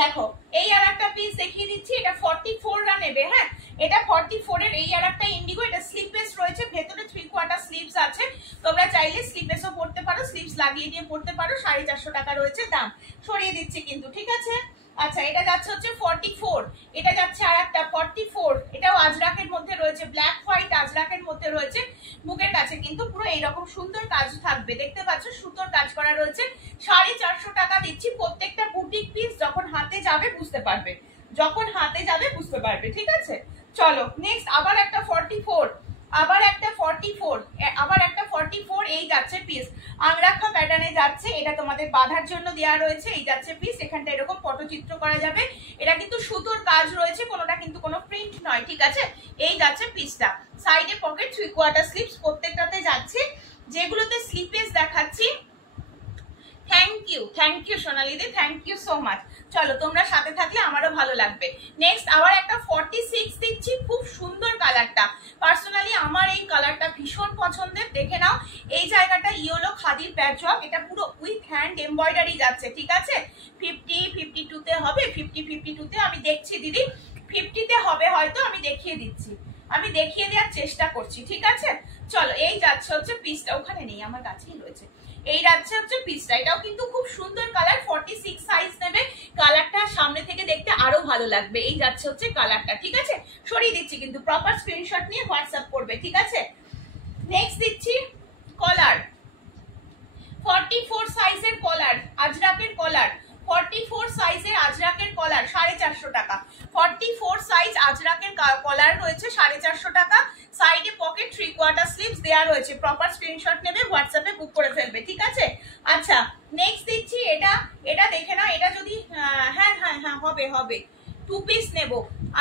দেখো, এই আর একটা পিস দেখিয়ে দিচ্ছি, এটা 44 রা নেবে, হ্যাঁ? এটা 44 এর এই আর একটা ইন্ডিগো, এটা স্লিপলেস রয়েছে, ভেতরে 3/4 স্লিভস আছে। তোমরা চাইলে স্লিপলেসও পড়তে পারো, স্লিভস লাগিয়ে দিয়ে পড়তে পারো। 450 টাকা রয়েছে দাম, সরিয়ে দিচ্ছি কিন্তু, ঠিক আছে? আচ্ছা, এটা যাচ্ছে হচ্ছে 44, এটা যাচ্ছে আর একটা 44, এটাও আজরাকের মধ্যে রয়েছে, ব্ল্যাক হোয়াইট আজরাকের মধ্যে রয়েছে। বুকের কাছে কিন্তু পুরো এইরকম সুন্দর কাজ থাকবে, দেখতে পাচ্ছ, সুন্দর কাজ করা রয়েছে। 450 টাকা দিচ্ছি। প্রত্যেকটা বুটিক পিস যখন হাতে যাবে বুঝতে পারবে, যখন হাতে যাবে বুঝতে পারবে, ঠিক আছে? চলো, নেক্সট আবার একটা 44, আবার একটা 44, আবার একটা 44, এই যাচ্ছে পিস। আংরাখা প্যাটার্নে যাচ্ছে, এটা তোমাদের বাঁধার জন্য দেওয়া রয়েছে। এই যাচ্ছে পিস, এখানটা এরকম পটচিত্র করা যাবে। এটা কিন্তু সুতোর কাজ রয়েছে, কোনোটা কিন্তু কোনো প্রিন্ট নয়, ঠিক আছে? এই যাচ্ছে পিসটা। সাইডে পকেট 3/4 স্লিপস প্রত্যেকটাতে যাচ্ছে। যেগুলোতে স্লিপেস দেখাচ্ছি, থ্যাংক ইউ সোনালিদি, থ্যাংক ইউ সো মাচ। চলো, তোমরা সাথে থাকলে আমারও ভালো লাগবে। নেক্সট আবার একটা 46 দিচ্ছি, খুব সুন্দর কালারটা। পার্সোনালি আমার এই কালারটা ভীষণ পছন্দের, দেখে নাও। এই জায়গাটা ইয়েলো খাদির প্যাচওয়ার্ক, এটা পুরো উইথ হ্যান্ড এমব্রয়ডারি যাচ্ছে, ঠিক আছে? 50, 52 তে হবে, 50, 52 তে আমি দেখছি দিদি, 50 তে হবে হয়তো, আমি দেখিয়ে দিচ্ছি, আমি দেখিয়ে দেওয়ার চেষ্টা করছি, ঠিক আছে? চলো, এই যাচ্ছে হচ্ছে পিসটা, ওখানে নেই, আমার কাছেই রয়েছে। এই যাচ্ছে হচ্ছে পিসটা, এটাও কিন্তু খুব সুন্দর কালার। 46 সাইজ নেবে, কালারটা সামনে থেকে দেখতে আরো ভালো লাগবে। এই যাচ্ছে হচ্ছে কালারটা, ঠিক আছে? সরিয়ে দিচ্ছি কিন্তু, প্রপার স্ক্রিনশট নিয়ে হোয়াটসঅ্যাপ করবে, ঠিক আছে? নেক্সট দিচ্ছি কলার, 44 সাইজের কলার, আজরাকের কলার, 44 সাইজের আজরাকের কলার, 450 টাকা। 44 সাইজ আজরাকের কলার রয়েছে, 450 টাকা। সাইডে পকেট 3/4 স্লিভস দেওয়া রয়েছে। প্রপার স্ক্রিনশট নেবে, হোয়াটসঅ্যাপে বুক করে ফেলবে, ঠিক আছে? আচ্ছা, নেক্সট দিচ্ছি এটা দেখে না, এটা যদি হ্যাঁ হ্যাঁ হ্যাঁ হবে হবে, 2 পিস নেব।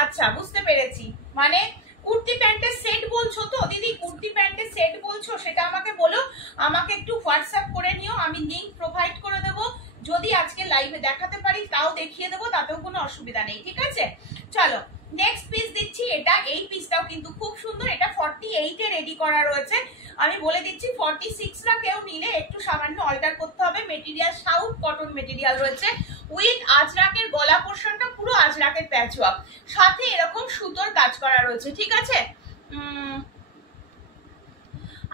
আচ্ছা, বুঝতে পেরেছি, মানে কুর্তি প্যান্টের সেট বলছো তো দিদি? কুর্তি প্যান্টের সেট বলছো, সেটা আমাকে বলো, আমাকে একটু হোয়াটসঅ্যাপ করে নিও, আমি লিংক প্রোভাইড করে দেবো। যদি আজকে লাইভে দেখাতে পারি তাও দেখিয়ে দেবো, তাতেও কোনো অসুবিধা নেই, ঠিক আছে? চলো, নেক্সট পিস দিচ্ছি, এটা এই পিসটাও কিন্তু খুব সুন্দর। এটা 48 এ রেডি করা রয়েছে। আমি বলে দিচ্ছি, 46 রা কেউ নিলে একটু সামান্য অল্টার করতে হবে। মেটেরিয়াল সাউথ কটন মেটেরিয়াল রয়েছে। উইথ আজরাকের গলা পোর্শনটা পুরো আজরাকের প্যাচওয়ার্ক, সাথে এরকম সুতোর কাজ করা রয়েছে, ঠিক আছে।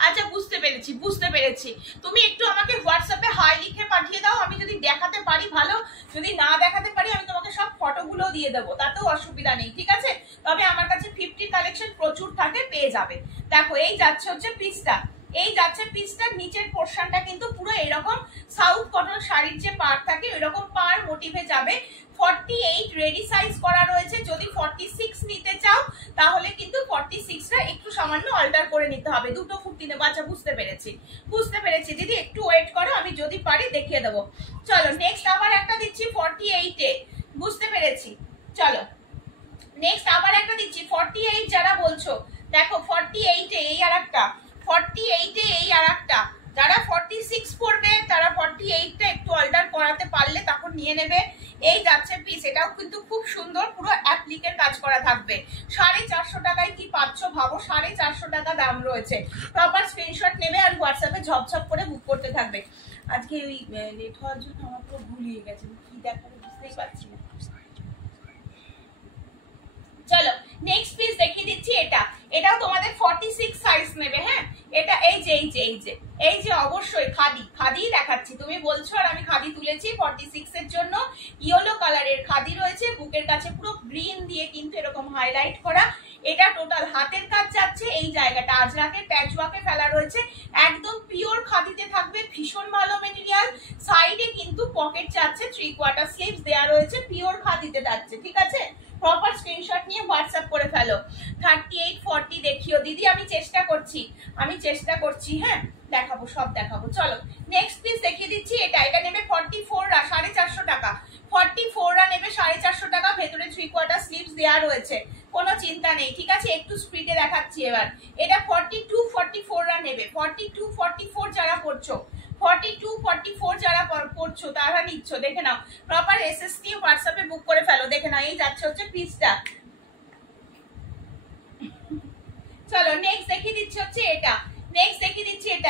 আচ্ছা বুঝতে পেরেছি বুঝতে পেরেছি। তুমি একটু আমাকে হোয়াটসঅ্যাপে হাই লিখে পাঠিয়ে দাও, আমি যদি দেখাতে পারি ভালো, যদি না দেখাতে পারি আমি তোমাকে সব ফটোগুলো দিয়ে দেবো, তাতেও অসুবিধা নেই, ঠিক আছে। তবে আমার কাছে 50 কালেকশন প্রচুর থাকে, পেয়ে যাবে। দেখো এই যাচ্ছে হচ্ছে পিসটা, এই যাচ্ছে পিসটার নিচের পোর্শনটা কিন্তু পুরো এরকম সাউথ কটন শাড়ির যে পাড় থাকে এরকম পাড় মোটিভে যাবে। 48 রেডি সাইজ করা রয়েছে, যদি 46 নিতে চাও তাহলে কিন্তু 46টা একটু সামান্য অল্টার করে নিতে হবে, দুটো কুর্তি নেবো। আচ্ছা বুঝতে পেরেছি বুঝতে পেরেছি দিদি, একটু ওয়েট করো, আমি যদি পারি দেখিয়ে দেবো। চলো নেক্সট আবার একটা দিচ্ছি 48-এ, বুঝতে পেরেছি। চলো নেক্সট আবার একটা দিচ্ছি 48 যারা বলছো, দেখো 48-এ এই আর একটা, 48-এ এই আর একটা, যারা 46 পড়বে তারা 48টা একটু অল্টার করাতে পারলে তখন নিয়ে নেবে। এই যাচ্ছে পিস, এটাও কিন্তু খুব সুন্দর, পুরো অ্যাপ্লিকের কাজ করা থাকবে। 450 টাকায় কি পাচ্ছ ভাবো, 450 টাকা দাম রয়েছে। প্রপার স্ক্রিনশট নেবে আর হোয়াটসঅ্যাপে ঝপঝপ করে বুক করতে থাকবে। আজকে ওই লেট হওয়ার জন্য আমার পুরো ভুলিয়ে গেছে, কি দেখাবে বুঝতেই পারছি না। চলো নেক্সট পিস দেখিয়ে দিচ্ছি, এটাও তোমাদের 46 সাইজ নেবে। হ্যাঁ এটা এই যে এই যে এই যে এই যে অবশ্যই খাদি দেখাচ্ছি, তুমি বলছো আর আমি খাদি তুলেছি 46 এর জন্য। ইয়েলো কালারের খাদি রয়েছে, বুকের কাছে পুরো গ্রিন দিয়ে কিন্তু এরকম হাইলাইট করা। এটা টোটাল হাতের কাজ যাচ্ছে, এই জায়গাটা আজরাকের প্যাচওয়ার্কে ফেলা রয়েছে, একদম পিওর খাদিতে থাকবে, ভীষণ ভালো মেটেরিয়াল। সাইডে কিন্তু পকেট যাচ্ছে, 3/4 স্লিভস দেয়া রয়েছে, পিওর খাদিতে যাচ্ছে, ঠিক আছে। প্রপার স্ক্রিনশট নিয়ে হোয়াটসঅ্যাপ করে ফেলো। 38-40 দেখিও দিদি, আমি চেষ্টা করছি হ্যাঁ দেখাবো, সব দেখাবো। চলো নেক্সট পিস দেখিয়ে দিচ্ছি, এটা নেবে 44 450 টাকা, 44 নেবে 450 টাকা, ভেতরে 3/4 স্লিভস দেওয়া রয়েছে, কোনো চিন্তা নেই, ঠিক আছে। একটু স্পিডে দেখাচ্ছি এবার। এটা 42-44 নেবে, 42-44 যারা পড়ছো, 42-44 যারা পড়ছো তারা নিচ্ছ, দেখে নাও। প্রপার এসএসটি হোয়াটসঅ্যাপে বুক করে ফেলো, দেখে নাও। এই যাচ্ছে হচ্ছে পিসটা। চলো নেক্সট দেখিয়ে দিচ্ছি হচ্ছে এটা,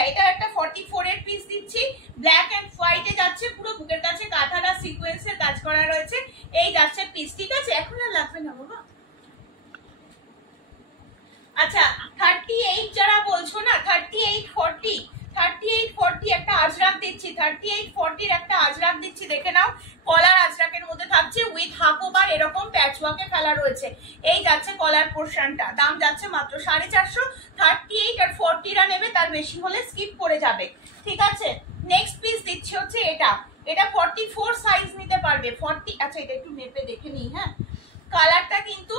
এটা একটা 44 এর পিস দিচ্ছি, ব্ল্যাক এন্ড হোয়াইটে যাচ্ছে, পুরো বুকের কাছে কাঁথাটা সিকোয়েন্সের কাজ করা রয়েছে। এই যাচ্ছে পিস, ঠিক আছে। এখন আর লাগবে না বাবা। আচ্ছা 38 যারা বলছো না, 38-40 একটা আজরাক দিচ্ছি, 38-40 একটা আজরাক দিচ্ছি, দেখে নাও। কলার আজরাকের মধ্যে থাকছে, উইথ হাকোবার এরকম প্যাচওয়ার্কে ফেলা রয়েছে। এই যাচ্ছে কলার পোর্শনটা, দাম যাচ্ছে মাত্র 450। 38 আর 40 নেবে, তার বেশি হলে স্কিপ করে যাবে, ঠিক আছে। নেক্সট পিস দিচ্ছি হচ্ছে এটা 44 সাইজ নিতে পারবে, 40। আচ্ছা এটা একটু মেপে দেখে নিই, হ্যাঁ। কালারটা কিন্তু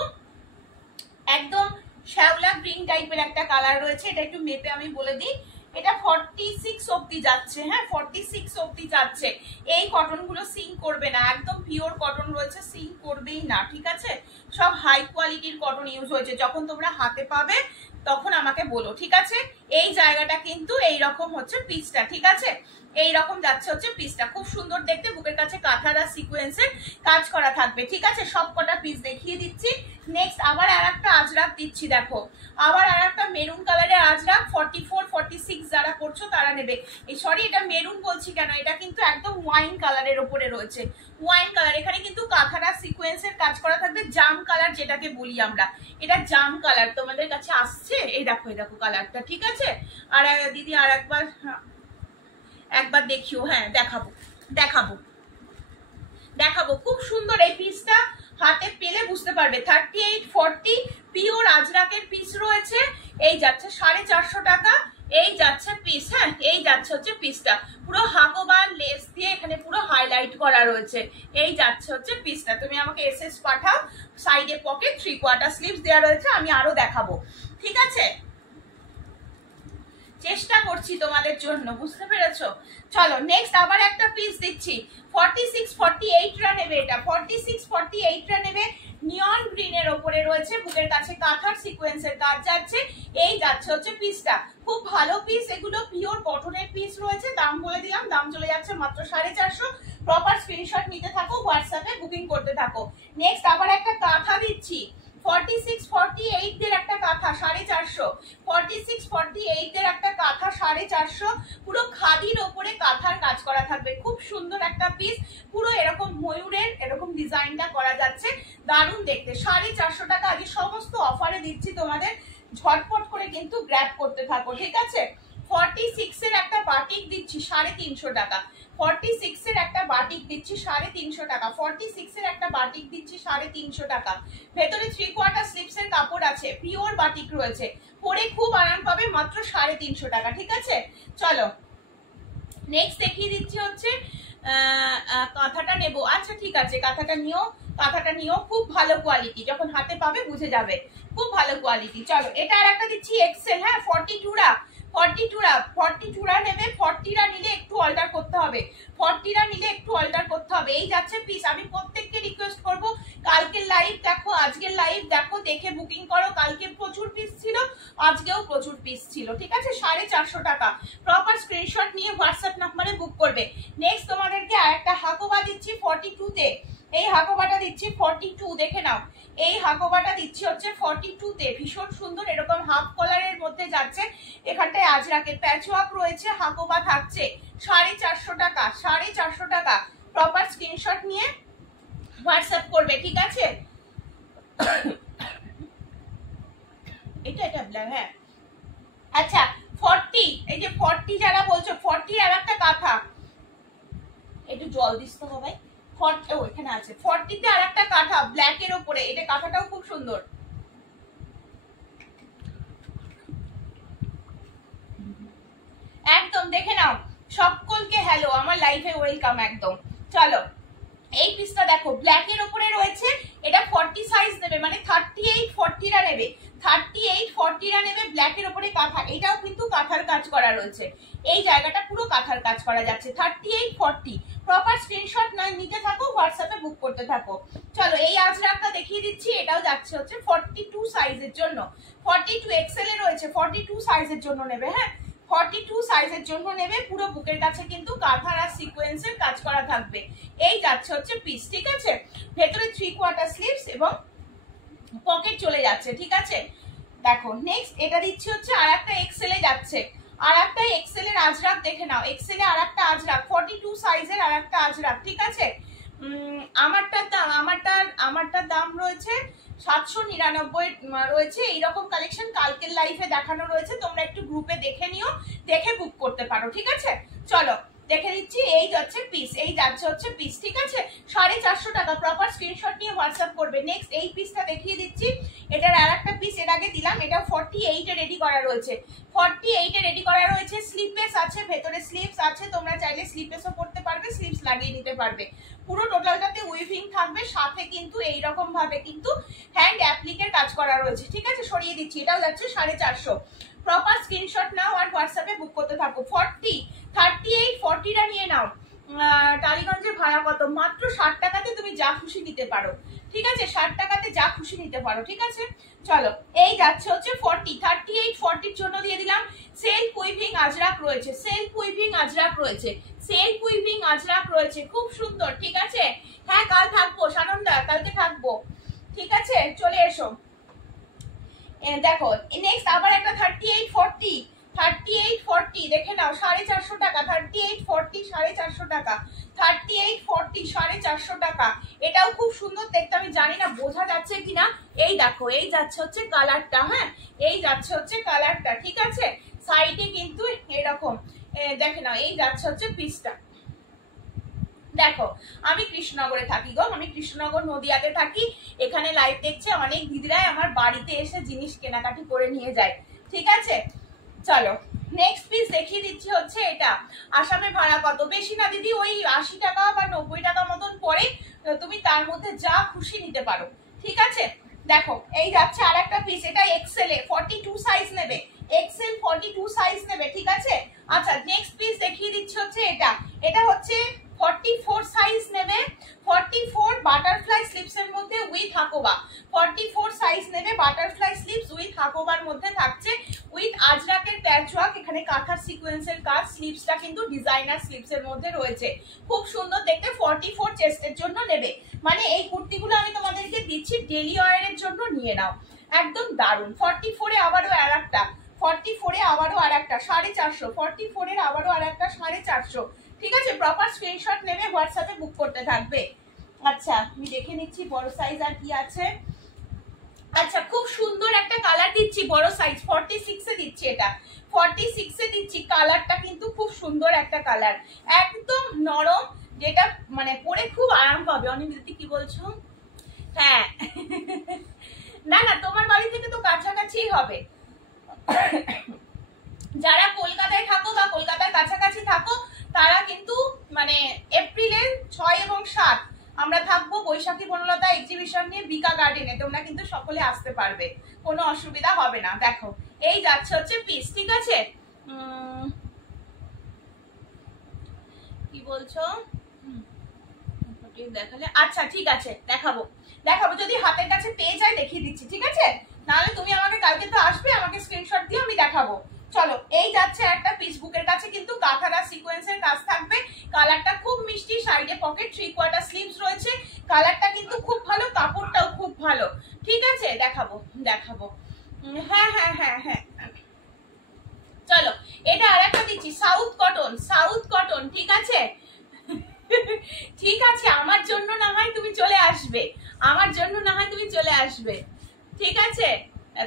একদম শ্যাওলা গ্রিন টাইপের একটা কালার রয়েছে, এটা একটু মেপে আমি বলে দিই। এটা 46 অবধি যাচ্ছে, হ্যাঁ 46 অবধি যাচ্ছে। এই কটন গুলো সিং করবে না, একদম পিওর কটন রয়েছে, সিং করবেই না, ঠিক আছে। সব হাই কোয়ালিটির কটন ইউজ হয়েছে, যখন তোমরা হাতে পাবে তখন আমাকে বলো, ঠিক আছে। এই জায়গাটা কিন্তু এইরকম হচ্ছে পিসটা, ঠিক আছে। এইরকম যাচ্ছে হচ্ছে পিসটা, খুব সুন্দর দেখতে, বুকের কাছে কাঁথার আর সিকোয়েন্সের কাজ করা থাকবে, ঠিক আছে। সব কটা পিস দেখিয়ে দিচ্ছি। নেক্সট আবার আর একটা আজরাক দিচ্ছি, দেখো আবার আর একটা মেরুন কালারের আজরাক, 44-46 যারা করছো তারা নেবে। এই সরি এটা মেরুন বলছি কেন, এটা কিন্তু একদম ওয়াইন কালারের ওপরে রয়েছে, ওয়াইন কালার। এখানে কিন্তু কাঁথারা সিকোয়েন্সের কাজ করা থাকবে, জাম কালার যেটাকে বলি আমরা, এটা জাম কালার তোমাদের কাছে আসছে। এই দেখো কালারটা, ঠিক আছে। আর দিদি আর একবার দেখিও, হ্যাঁ দেখাবো খুব সুন্দর এই পিসটা, হাতে পেলে বুঝতে পারবে। 38-40 পিওর আজরাকের পিস রয়েছে। এই যাচ্ছে 450 টাকা, এই যাচ্ছে পিস, হ্যাঁ এই যাচ্ছে হচ্ছে পিসটা, পুরো হাকোবার লেস দিয়ে এখানে পুরো হাইলাইট করা রয়েছে। এই যাচ্ছে হচ্ছে পিসটা, তুমি আমাকে এসএস পাঠাও। সাইডে পকেট, 3/4 স্লিভস দেওয়া রয়েছে, আমি আরো দেখাবো, ঠিক আছে। চেষ্টা করছি তোমাদের জন্য, বুঝতে পেরেছো। চলো নেক্সট আবার একটা পিস দিচ্ছি, 46-48 নেবে, এটা 46-48 নেবে, নিয়ন গ্রিনের ওপরে রয়েছে, বুকের কাছে কাঁথার সিকোয়েন্সের কাজ যাচ্ছে। এই যাচ্ছে হচ্ছে পিসটা, খুব ভালো পিস, এগুলো পিওর কটনের পিস রয়েছে। দাম বলে দিলাম, দাম চলে যাচ্ছে মাত্র 450। প্রপার স্ক্রিনশট নিতে থাকো, হোয়াটসঅ্যাপে বুকিং করতে থাকো। নেক্সট আবার একটা কাঁথা দিচ্ছি, 46-48 দের একটা কাঁথা 450, 46-48 দের একটা কাঁথা 450, পুরো খাদির ওপরে কাঁথার কাজ করা থাকবে, খুব সুন্দর একটা পিস, পুরো এরকম ময়ূরের এরকম ডিজাইনটা করা যাচ্ছে, দারুণ দেখতে। 450 টাকা আজ সমস্ত অফারে দিচ্ছি তোমাদের, ঝটপট করে কিন্তু গ্র্যাব করতে থাকো, ঠিক আছে। 46 এর একটা বাটিক দিচ্ছি 350 টাকা, 46 এর একটা বাটিক দিচ্ছি 350 টাকা, 46 এর একটা বাটিক দিচ্ছি 350 টাকা। ভেতরে 3/4 স্লিপস এর কাপড় আছে, পিওর বাটিক রয়েছে, পরে খুব আরাম পাবে, মাত্র 350 টাকা, ঠিক আছে। চলো নেক্সট দেখিয়ে দিচ্ছি হচ্ছে কাঁথাটা নেবো, আচ্ছা ঠিক আছে কাঁথাটা নিও, কাঁথাটা নিও, খুব ভালো কোয়ালিটি, যখন হাতে পাবে বুঝে যাবে, খুব ভালো কোয়ালিটি। চলো এটা আর একটা দিচ্ছি এক্সেল, হ্যাঁ 42রা, 42রা নেবে, 40রা নিলে একটু অল্টার করতে হবে, 40রা নিলে একটু অল্টার করতে হবে। এই যাচ্ছে পিস, আমি প্রত্যেককে রিকোয়েস্ট করব কালকের লাইভ দেখো, আজকের লাইভ দেখো, দেখে বুকিং করো, কালকে প্রচুর পিস ছিল, আজকেও প্রচুর পিস ছিল, ঠিক আছে। 450 টাকা, প্রপার স্ক্রিনশট নিয়ে হোয়াটসঅ্যাপ নাম্বারে বুক করবে। নেক্সট তোমাদেরকে আরেকটা হাকোবা দিচ্ছি 42 তে, এই হাকোবাটা দিচ্ছি 42, দেখে নাও, এই হাকোবাটা দিচ্ছি হচ্ছে 42 তে, ভীষণ সুন্দর, এরকম হাফ কলারের মধ্যে যাচ্ছে, এখানটায় আজরাকের প্যাচওয়ার্ক রয়েছে, হাকোবা থাকছে 450 টাকা, 450 টাকা, প্রপার স্ক্রিনশট নিয়ে হোয়াটসঅ্যাপ করবে, ঠিক আছে। এটা ব্ল্যাক, হ্যাঁ আচ্ছা 40, এই যে 40 যারা বলছো, 40 আর একটা কাঁথা, একটু জল দিস তো ভাই, 40 এখানে আছে, 40 তে আর একটা কাঁথা ব্ল্যাক এর উপরে, এটা কাঁথাটাও খুব সুন্দর, একদম দেখে নাও। সকলকে হ্যালো, আমার লাইফে ওয়েলকাম একদম। চলো এই পিসটা দেখো, ব্ল্যাক এর উপরে রয়েছে, এটা 40 সাইজ নেবে, মানে 38-40রা নেবে, 38-40রা নেবে, ব্ল্যাক এর উপরে কাঁথা, এটাও কিন্তু কাঁথার কাজ করা রয়েছে, এই জায়গাটা পুরো কাঁথার কাজ করা যাচ্ছে, 38-40, প্রপার স্ক্রিনশট নিতে থাকো, হোয়াটসঅ্যাপে বুক করতে থাকো। চলো এই আজরাকটা দেখিয়ে দিচ্ছি, এটাও যাচ্ছে হচ্ছে 42 সাইজের জন্য, 42 এক্সেল এ রয়েছে, 42 সাইজের জন্য নেবে, হ্যাঁ 42 সাইজের জন্য নেবে, পুরো বুকের কাছে কিন্তু কাঁথার আর সিকোয়েন্সের কাজ করা থাকবে, এই যাচ্ছে হচ্ছে পিস, ঠিক আছে। ভেতরে 3/4 স্লিভস এবং পকেট চলে যাচ্ছে, ঠিক আছে। দেখো নেক্সট এটা দিচ্ছি হচ্ছে আর একটা এক্সেল এ যাচ্ছে, আর একটা এক্সেল এর আজরাক দেখে নাও, এক্সেল এ আর একটা আজরাক, 42 সাইজের আর একটা আজরাক, ঠিক আছে। আমারটার দাম রয়েছে 799 রয়েছে, এইরকম কালেকশন কালকের লাইফে দেখানো রয়েছে, তোমরা একটু গ্রুপে দেখে নিও, দেখে বুক করতে পারো, ঠিক আছে। চলো দেখে দিচ্ছি, এই যাচ্ছে পিস, এই যাচ্ছে হচ্ছে পিস, ঠিক আছে। 450 টাকা, প্রপার স্ক্রিনশট নিয়ে হোয়াটসঅ্যাপ করবে। নেক্সট এই পিসটা দেখিয়ে দিচ্ছি, এটার আর একটা পিস এর আগে দিলাম, এটা 48 এ রেডি করা রয়েছে, 48 এ রেডি করা রয়েছে, স্লিপলেস আছে, ভেতরে স্লিপস আছে, তোমরা চাইলে স্লিপলেসও পড়তে পারবে, স্লিপস লাগিয়ে নিতে পারবে, পুরো টোটালটাতে উইভিং থাকবে, সাথে কিন্তু এইরকম ভাবে কিন্তু হ্যান্ড অ্যাপ্লিকের কাজ করা রয়েছে, ঠিক আছে। সরিয়ে দিচ্ছি, এটাও যাচ্ছে 450, প্রপার স্ক্রিনশট নাও আর হোয়াটসঅ্যাপে বুক করতে থাকো। 38-40টা নিয়ে নাও, টালিগঞ্জে ভাড়া কত, মাত্র 60 টাকাতে তুমি যা খুশি নিতে পারো, ঠিক আছে, 60 টাকাতে যা খুশি নিতে পারো, ঠিক আছে। চলো এই যাচ্ছে হচ্ছে 38-40-র জন্য দিয়ে দিলাম, সেলফ উইভিং আজরাক রয়েছে, সেলফ উইভিং আজরাক রয়েছে, সেলফ উইভিং আজরাক রয়েছে, খুব সুন্দর, ঠিক আছে। হ্যাঁ কাল থাকবো সানন্দা, কালকে থাকবো, ঠিক আছে, চলে এসো। দেখো নেক্সট আবার একটা 38-40 দেখে নাও, 450 টাকা, 38-40 450 টাকা, 38-40 450 টাকা, এটাও খুব সুন্দর দেখতে, আমি জানি না বোঝা যাচ্ছে কিনা, এই দেখো এই যাচ্ছে হচ্ছে কালারটা, হ্যাঁ এই যাচ্ছে হচ্ছে কালারটা, ঠিক আছে। সাইডে কিন্তু এরকম দেখে নাও, এই যাচ্ছে হচ্ছে পিসটা। দেখো আমি কৃষ্ণনগরে থাকি গো, আমি কৃষ্ণনগর নদিয়াতে থাকি, এখানে লাইভ দেখছে অনেক দিদিরাই আমার বাড়িতে এসে জিনিস কেনাকাটি করে নিয়ে যায়, ঠিক আছে। চলো নেক্সট পিস দেখিয়ে দিচ্ছি হচ্ছে এটা, আসামে ভাড়া কত, বেশি না দিদি, ওই 80 টাকা বা 90 টাকা মতন পরে, তুমি তার মধ্যে যা খুশি নিতে পারো, ঠিক আছে। দেখো এই যাচ্ছে আর একটা পিস, এটা এক্সেল এ 42 সাইজ নেবে, এক্সেল 42 সাইজ নেবে, ঠিক আছে। আচ্ছা নেক্সট পিস দেখিয়ে দিচ্ছি হচ্ছে এটা, এটা হচ্ছে 44 সাইজ নেবে, 44 বাটারফ্লাই স্লিপস এর মধ্যে উইথ হাকোবা, 44 সাইজ নেবে, বাটারফ্লাই স্লিপস উইথ হাকোবার মধ্যে থাকছে, উইথ আজরাকের প্যাচওয়ার্ক, এখানে কাঁথার সিকোয়েন্সের কাজ, স্লিভসটা কিন্তু ডিজাইনার স্লিভসের মধ্যে রয়েছে, খুব সুন্দর দেখতে। 44 চেস্টের জন্য নেবে, মানে এই কুর্তিগুলো আমি তোমাদেরকে দিচ্ছি ডেলি ওয়্যারের জন্য, নিয়ে নাও, একদম দারুণ। 44-এ আবারও আর একটা, 44-এ আবারও আর একটা 450, 44-এর আবারও আর একটা 450, ঠিক আছে। প্রপার স্ক্রিনশট নেবে, হোয়াটসঅ্যাপে বুক করতে থাকবে। আচ্ছা আমি দেখে নিচ্ছি বড় সাইজ আর কি আছে। আচ্ছা খুব সুন্দর একটা কালার দিচ্ছি, বড় সাইজ 46-এ দিচ্ছি, এটা 46-এ দিচ্ছি। কালারটা কিন্তু খুব সুন্দর একটা কালার, একদম নরম, যেটা মানে পরে খুব আরাম পাবে। অনিন্দিতি কি বলছো? হ্যাঁ না না, তোমার বাড়ি থেকে তো কাছাকাছি হবে। যারা কলকাতায় থাকো বা কলকাতার কাছাকাছি থাকো তারা কিন্তু মানে এপ্রিলের 6 এবং 7 আমরা থাকবো বৈশাখী বনলতা এক্সিবিশন নিয়ে বিকা গার্ডেনে, তোমরা কিন্তু সকলে আসতে পারবে, কোনো অসুবিধা হবে না। দেখো এই যাচ্ছে হচ্ছে পিস, ঠিক আছে। কি বলছো? দেখালে আচ্ছা ঠিক আছে, দেখাবো দেখাবো, যদি হাতের কাছে পেয়ে যায় দেখিয়ে দিচ্ছি, ঠিক আছে। নাহলে তুমি আমাকে কালকে তো আসবে, আমাকে স্ক্রিনশট দিয়ে আমি দেখাবো। চলো এই যাচ্ছে একটা পিস, বুকের কাছে কিন্তু কাঁথারা সিকোয়েন্সের কাজ থাকবে, কালারটা খুব মিষ্টি, সাইডে পকেট, 3/4 স্লিভস রয়েছে, কালারটা কিন্তু খুব ভালো, কাপড়টাও খুব ভালো, ঠিক আছে। দেখাবো দেখাবো, হ্যাঁ হ্যাঁ হ্যাঁ হ্যাঁ। চলো এটা আর একটা দিচ্ছি, সাউথ কটন, সাউথ কটন, ঠিক আছে ঠিক আছে। আমার জন্য না হয় তুমি চলে আসবে, আমার জন্য না হয় তুমি চলে আসবে, ঠিক আছে।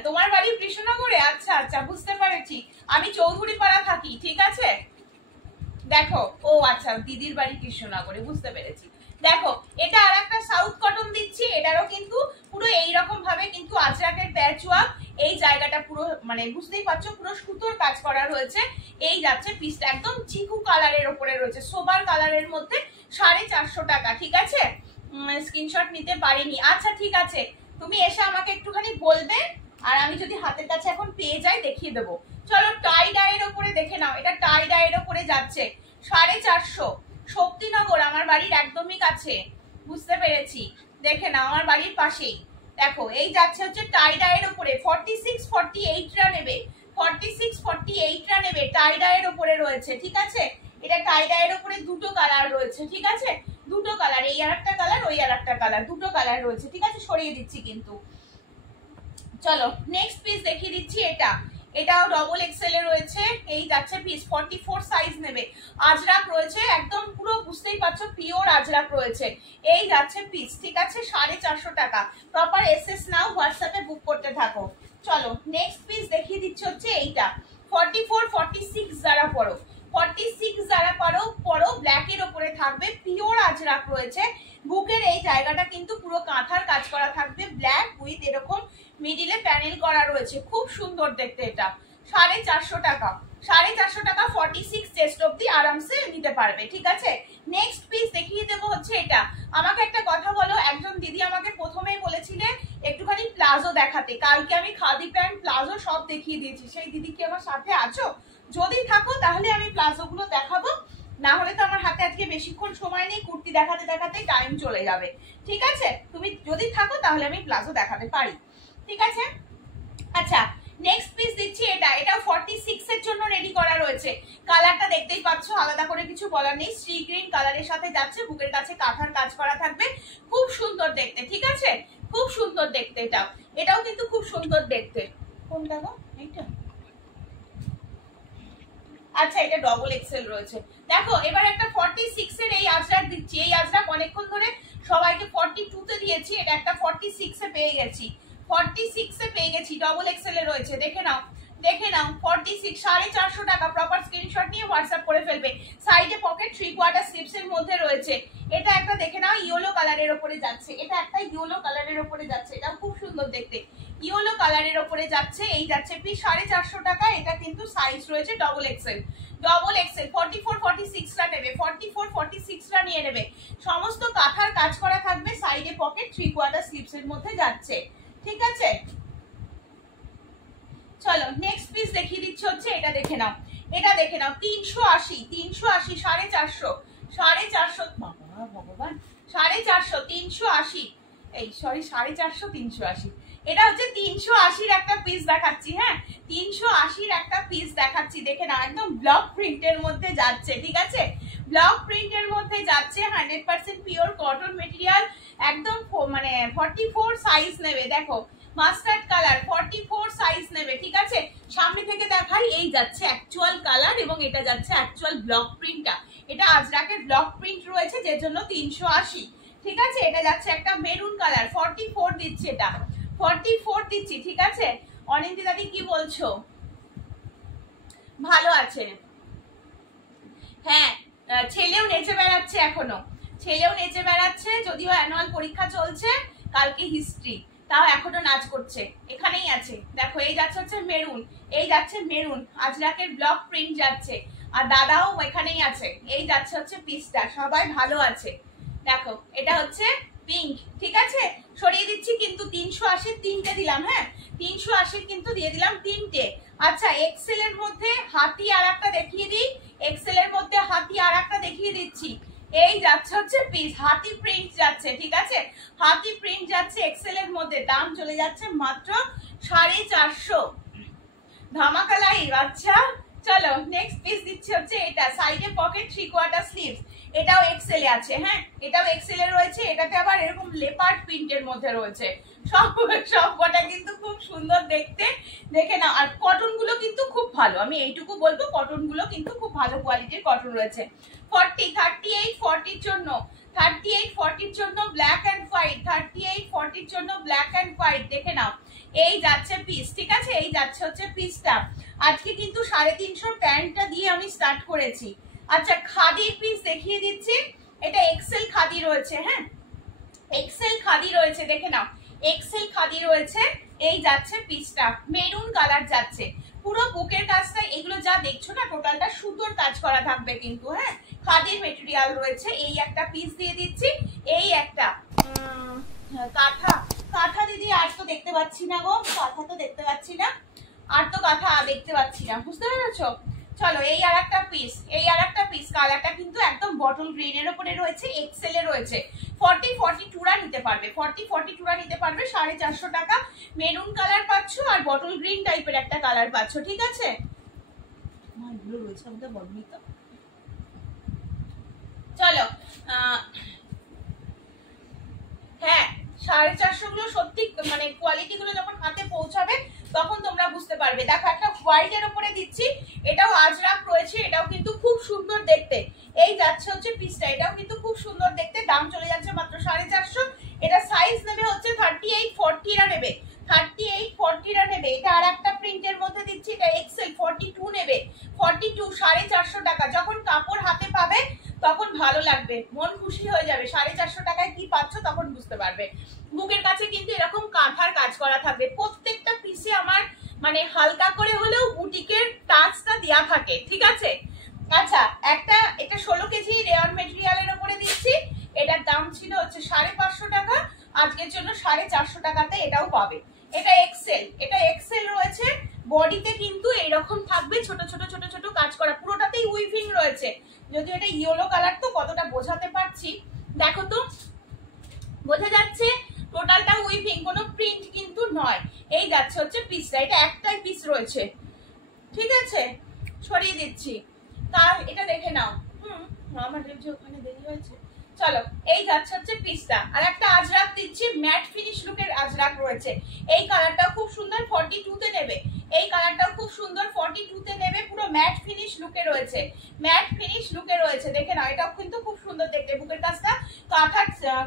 তোমার বাড়ি কৃষ্ণনগরে? আচ্ছা আচ্ছা বুঝতে পেরেছি, আমি চৌধুরী পাড়া থাকি, ঠিক আছে। দেখো ও আচ্ছা, দিদির বাড়ি কৃষ্ণনগরে, বুঝতে পেরেছি। দেখো এটা আর একটা সাউথ কটন দিচ্ছি, এটারও কিন্তু পুরো এইরকম ভাবে কিন্তু আজরাকের প্যাচওয়ার্ক, এই জায়গাটা পুরো মানে বুঝতেই পারছো পুরো সুতোর কাজ করা রয়েছে। এই যাচ্ছে পিসটা একদম চিকু কালারের ওপরে রয়েছে, সোবার কালারের মধ্যে, 450 টাকা, ঠিক আছে। স্ক্রিনশট নিতে পারিনি, আচ্ছা ঠিক আছে, তুমি এসে আমাকে একটুখানি বলবে, আর আমি যদি হাতের কাছে এখন পেয়ে যাই দেখিয়ে দেবো। চলো টাই ডাইয়ের ওপরে দেখে নাও, এটা টাই ডাইয়ের ওপরে যাচ্ছে 450, শক্তিনগর, আমার বাড়ির একদমই কাছে, বুঝতে পেরেছি। দেখে নাও আমার বাড়ির পাশেই। দেখো এই যাচ্ছে হচ্ছে টাই ডাইয়ের উপরে, 46-48 নেবে, 46-48 নেবে, টাই ডাইয়ের উপরে রয়েছে, ঠিক আছে। এটা টাই ডাইয়ের উপরে দুটো কালার রয়েছে, ঠিক আছে, দুটো কালার, এই আর একটা কালার, ওই আর একটা কালার, দুটো কালার রয়েছে, ঠিক আছে। সরিয়ে দিচ্ছি কিন্তু। চলো নেক্সট পিস দেখিয়ে দিচ্ছি, এটা এটাও ডবল এক্সেল এ রয়েছে, এই যাচ্ছে পিস 44 সাইজ নেবে, আজরাক রয়েছে একদম পুরো, বুঝতেই পারছো পিওর আজরাক রয়েছে, এই যাচ্ছে পিস, ঠিক আছে। 450 টাকা, প্রপার এসএস নাও, হোয়াটসঅ্যাপে বুক করতে থাকো। চলো নেক্সট পিস দেখিয়ে দিচ্ছি হচ্ছে এইটা, 44-46 যারা পড়ো, 46 যারা পড়ো ব্ল্যাক এর উপরে থাকবে, পিওর আজরাক রয়েছে, বুকের এই জায়গাটা কিন্তু পুরো কাঁথার কাজ করা থাকবে, ব্ল্যাক উইথ এরকম মিডিলে প্যানেল করা রয়েছে, খুব সুন্দর দেখতে। এটা 450 টাকা, 450 টাকা, 46 চেস্ট অব্দি আরামসে নিতে পারবে, ঠিক আছে। নেক্সট পিস দেখিয়ে দেবো হচ্ছে এটা। আমাকে একটা কথা বলো, একজন দিদি আমাকে প্রথমেই বলেছিলে একটুখানি প্লাজো দেখাতে, কালকে আমি খাদি প্যান্ট প্লাজো সব দেখিয়ে দিয়েছি, সেই দিদি কি আমার সাথে আছো? যদি থাকো তাহলে আমি প্লাজো গুলো দেখাবো, না হলে তো আমার হাতে আজকে বেশিক্ষণ সময় নেই, কুর্তি দেখাতে দেখাতে টাইম চলে যাবে, ঠিক আছে। তুমি যদি থাকো তাহলে আমি প্লাজো দেখাতে পারি, ঠিক আছে। আচ্ছা নেক্সট পিস দিচ্ছি, এটাও 46 এর জন্য রেডি করা রয়েছে, কালারটা দেখতেই পাচ্ছ, আলাদা করে কিছু বলার নেই, সি গ্রিন কালারের সাথে যাচ্ছে, বুকের কাছে কাঁথার কাজ করা থাকবে, খুব সুন্দর দেখতে, ঠিক আছে, খুব সুন্দর দেখতে। এটাও কিন্তু খুব সুন্দর দেখতে। কোনটা গো? এইটা, আচ্ছা এটা ডবল এক্সেল রয়েছে। দেখো এবার একটা 46 এর এই আজরাক দিচ্ছি, এই আজরাক অনেকক্ষণ ধরে সবাইকে 42 তে দিয়েছি, এটা একটা 46 এ পেয়ে গেছি, 46 এ পেয়ে গেছি, ডবল এক্সেল এ রয়েছে, দেখে নাও দেখে নাও, 46, 450 টাকা, প্রপার স্ক্রিনশট নিয়ে হোয়াটসঅ্যাপ করে ফেলবে, সাইডে পকেট, 3/4 স্লিভস এর মধ্যে রয়েছে। এটা একটা দেখে নাও, ইয়েলো কালারের উপরে যাচ্ছে, এটা একটা ইয়েলো কালারের উপরে যাচ্ছে, এটা খুব সুন্দর দেখতে, ইয়েলো কালারের উপরে যাচ্ছে, এই যাচ্ছে পিস 450 টাকা, এটা কিন্তু সাইজ রয়েছে ডবল এক্সেল, ডবল এক্সেল, 44-46 টা নেবে, 44-46 টা নিয়ে নেবে, সমস্ত কাঁথার কাজ করা থাকবে, সাইডে পকেট, 3/4 স্লিভস এর মধ্যে যাচ্ছে, ঠিক আছে। চলো নেক্সট পিস দেখিয়ে দিচ্ছি হচ্ছে এটা, দেখে নাও, এটা দেখে নাও, 380, 450, 450, ভগবান 450, 380, এই সরি 450, 380, এটা হচ্ছে 380-র একটা পিস দেখাচ্ছি। হ্যাঁ, 380-র একটা পিস দেখাচ্ছি, দেখে না, একদম ব্লক প্রিন্টের মধ্যে যাচ্ছে। ঠিক আছে, ব্লক প্রিন্টের মধ্যে যাচ্ছে, 100% পিওর কটন মেটেরিয়াল, একদম মানে 44 সাইজ নেবে। দেখো মাস্টার্ড কালার, 44 সাইজ নেবে। ঠিক আছে, সামনে থেকে দেখাই, এই যাচ্ছে অ্যাকচুয়াল কালার এবং এটা যাচ্ছে অ্যাকচুয়াল ব্লক প্রিন্টটা। এটা আজরাকের ব্লক প্রিন্ট রয়েছে, যে জন্য 380। ঠিক আছে, এটা যাচ্ছে একটা মেরুন কালার, 44 দিচ্ছি, এটা 44 দিচ্ছি। ঠিক আছে, অনিন্দি দাদি কি বলছো? ভালো আছে? হ্যাঁ, ছেলেও নেচে বেড়াচ্ছে, এখনো ছেলেও নেচে বেড়াচ্ছে, যদিও অ্যানুয়াল পরীক্ষা চলছে, কালকে হিস্ট্রি, তাও এখনো নাচ করছে, এখানেই আছে। দেখো এই যাচ্ছে হচ্ছে মেরুন, এই যাচ্ছে মেরুন, আজরাকের ব্লক প্রিন্ট যাচ্ছে, আর দাদাও এখানেই আছে। এই যাচ্ছে হচ্ছে পিসটা, সবাই ভালো আছে। দেখো এটা হচ্ছে পিঙ্ক। ঠিক আছে, সরিয়ে দিচ্ছি কিন্তু 380 তিনটে দিলাম। হ্যাঁ, 380 কিন্তু দিয়ে দিলাম তিনটে। আচ্ছা, এক্সেল এর মধ্যে হাতি আর একটা দেখিয়ে দিই, এক্সেল এর মধ্যে হাতি আর একটা দেখিয়ে দিচ্ছি। এই যাচ্ছে হচ্ছে পিস, হাতি প্রিন্ট যাচ্ছে। ঠিক আছে, হাতি প্রিন্ট যাচ্ছে এক্সেল এর মধ্যে, দাম চলে যাচ্ছে মাত্র 450। ধামাকা লাইভ। আচ্ছা চলো নেক্সট পিস দিচ্ছি হচ্ছে এটা, সাইডে পকেট 3/4 স্লিভস, এটাও এক্সেল এ আছে। হ্যাঁ, এটাও এক্সেল এ রয়েছে, এটাতে আবার এরকম লেপার্ড প্রিন্টের মধ্যে রয়েছে। সব কটা কিন্তু খুব সুন্দর দেখতে, দেখে না। আর কটন গুলো কিন্তু খুব ভালো, আমি এইটুকু বলবো, কটন গুলো কিন্তু খুব ভালো কোয়ালিটির কটন রয়েছে। 38-40 জন্য, 38-40 জন্য ব্ল্যাক অ্যান্ড হোয়াইট, 38-40 জন্য ব্ল্যাক অ্যান্ড হোয়াইট, দেখে নাও। এই যাচ্ছে পিস। ঠিক আছে, এই যাচ্ছে হচ্ছে পিসটা। আজকে কিন্তু 350 প্যান্টটা দিয়ে আমি স্টার্ট করেছি। আচ্ছা, খাদির পিস দেখিয়ে দিচ্ছি, এটা এক্সেল খাদি রয়েছে। হ্যাঁ, এক্সেল খাদি রয়েছে, দেখে নাও, এক্সেল খাদি রয়েছে। এই যাচ্ছে পিসটা, মেরুন কালার যাচ্ছে, পুরো বুকের কাজটা, এগুলো যা দেখছো না টোটালটা সুতোর কাজ করা থাকবে কিন্তু। হ্যাঁ, খাদির মেটেরিয়াল রয়েছে। এই একটা পিস দিয়ে দিচ্ছি, এই একটা কাঁথা, কাঁথা দিদি আর তো দেখতে পাচ্ছি না গো, কাঁথা তো দেখতে পাচ্ছি না, আর তো কাঁথা দেখতে পাচ্ছি না, বুঝতে পেরেছো? চলো এই আর একটা পিস, এই আর একটা পিস, কালারটা কিন্তু একদম বটল গ্রিনের উপরে রয়েছে, এক্সেল এ রয়েছে। 40-42রা নিতে পারবে, 40-42রা নিতে পারবে, 450 টাকা। মেরুন কালার পাচ্ছ আর বটল গ্রিন টাইপের একটা কালার পাচ্ছ। ঠিক আছে, রয়েছে আমাদের বলনি তো। চলো হ্যাঁ, 450 গুলো সত্যি মানে কোয়ালিটি গুলো যখন হাতে পৌঁছাবে তখন তোমরা বুঝতে পারবে। দেখো একটা হোয়াইট এর উপরে দিচ্ছি, এটাও আজরাক রয়েছে, এটাও কিন্তু খুব সুন্দর দেখতে। এই যাচ্ছে হচ্ছে পিসটা, এটাও কিন্তু খুব সুন্দর দেখতে, দাম চলে যাচ্ছে মাত্র 450। এটা সাইজ নেবে হচ্ছে 38-40রা নেবে, 38-40রা নেবে। এটা আর একটা প্রিন্টের মধ্যে দিচ্ছি, এটা এক্সেল, 42 নেবে, 42, 450 টাকা। যখন কাপড় হাতে পাবে তখন ভালো লাগবে, মন খুশি হয়ে যাবে, 450 টাকায় কি পাচ্ছ তখন বুঝতে পারবে। বুকের কাছে কিন্তু এরকম কাঁথার কাজ করা থাকবে, প্রত্যেকটা পিসে আমার মানে হালকা করে হলেও বুটিকের টাচটা দেওয়া থাকে। ঠিক আছে, আচ্ছা একটা, এটা 16 কেজি রেয়ন মেটেরিয়ালের উপরে দিচ্ছি, এটার দাম ছিল হচ্ছে 550 টাকা, আজকের জন্য 450 টাকাতে এটাও পাবে। এটা এক্সেল, এটা এক্সেল রয়েছে, বডিতে কিন্তু এইরকম থাকবে ছোট ছোট ছোট ছোট কাজ করা, পুরোটাতেই উইভিং রয়েছে। যদিও এটা ইয়েলো কালার তো কতটা বোঝাতে পারছি, দেখো তো বোঝা যাচ্ছে, টোটালটা উইভিং, কোনো প্রিন্ট কিন্তু নয়। এই যাচ্ছে হচ্ছে পিসটা, এটা একটাই পিস রয়েছে। ঠিক আছে, সরিয়ে দিচ্ছি, তার এটা দেখে নাও। আমার যে ওখানে দেরি হয়েছে। চলো এই যাচ্ছে হচ্ছে পিসটা, আর একটা আজরাক দিচ্ছি, ম্যাট ফিনিশ লুকের আজরাক রয়েছে। এই কালারটাও খুব সুন্দর, 42 তে নেবে। এই কালারটাও খুব সুন্দর, 42 তে নেবে, পুরো ম্যাট ফিনিশ লুকে রয়েছে, ম্যাট ফিনিশ লুকে রয়েছে। দেখে নাও, এটাও কিন্তু খুব সুন্দর দেখতে, বুকের কাজটা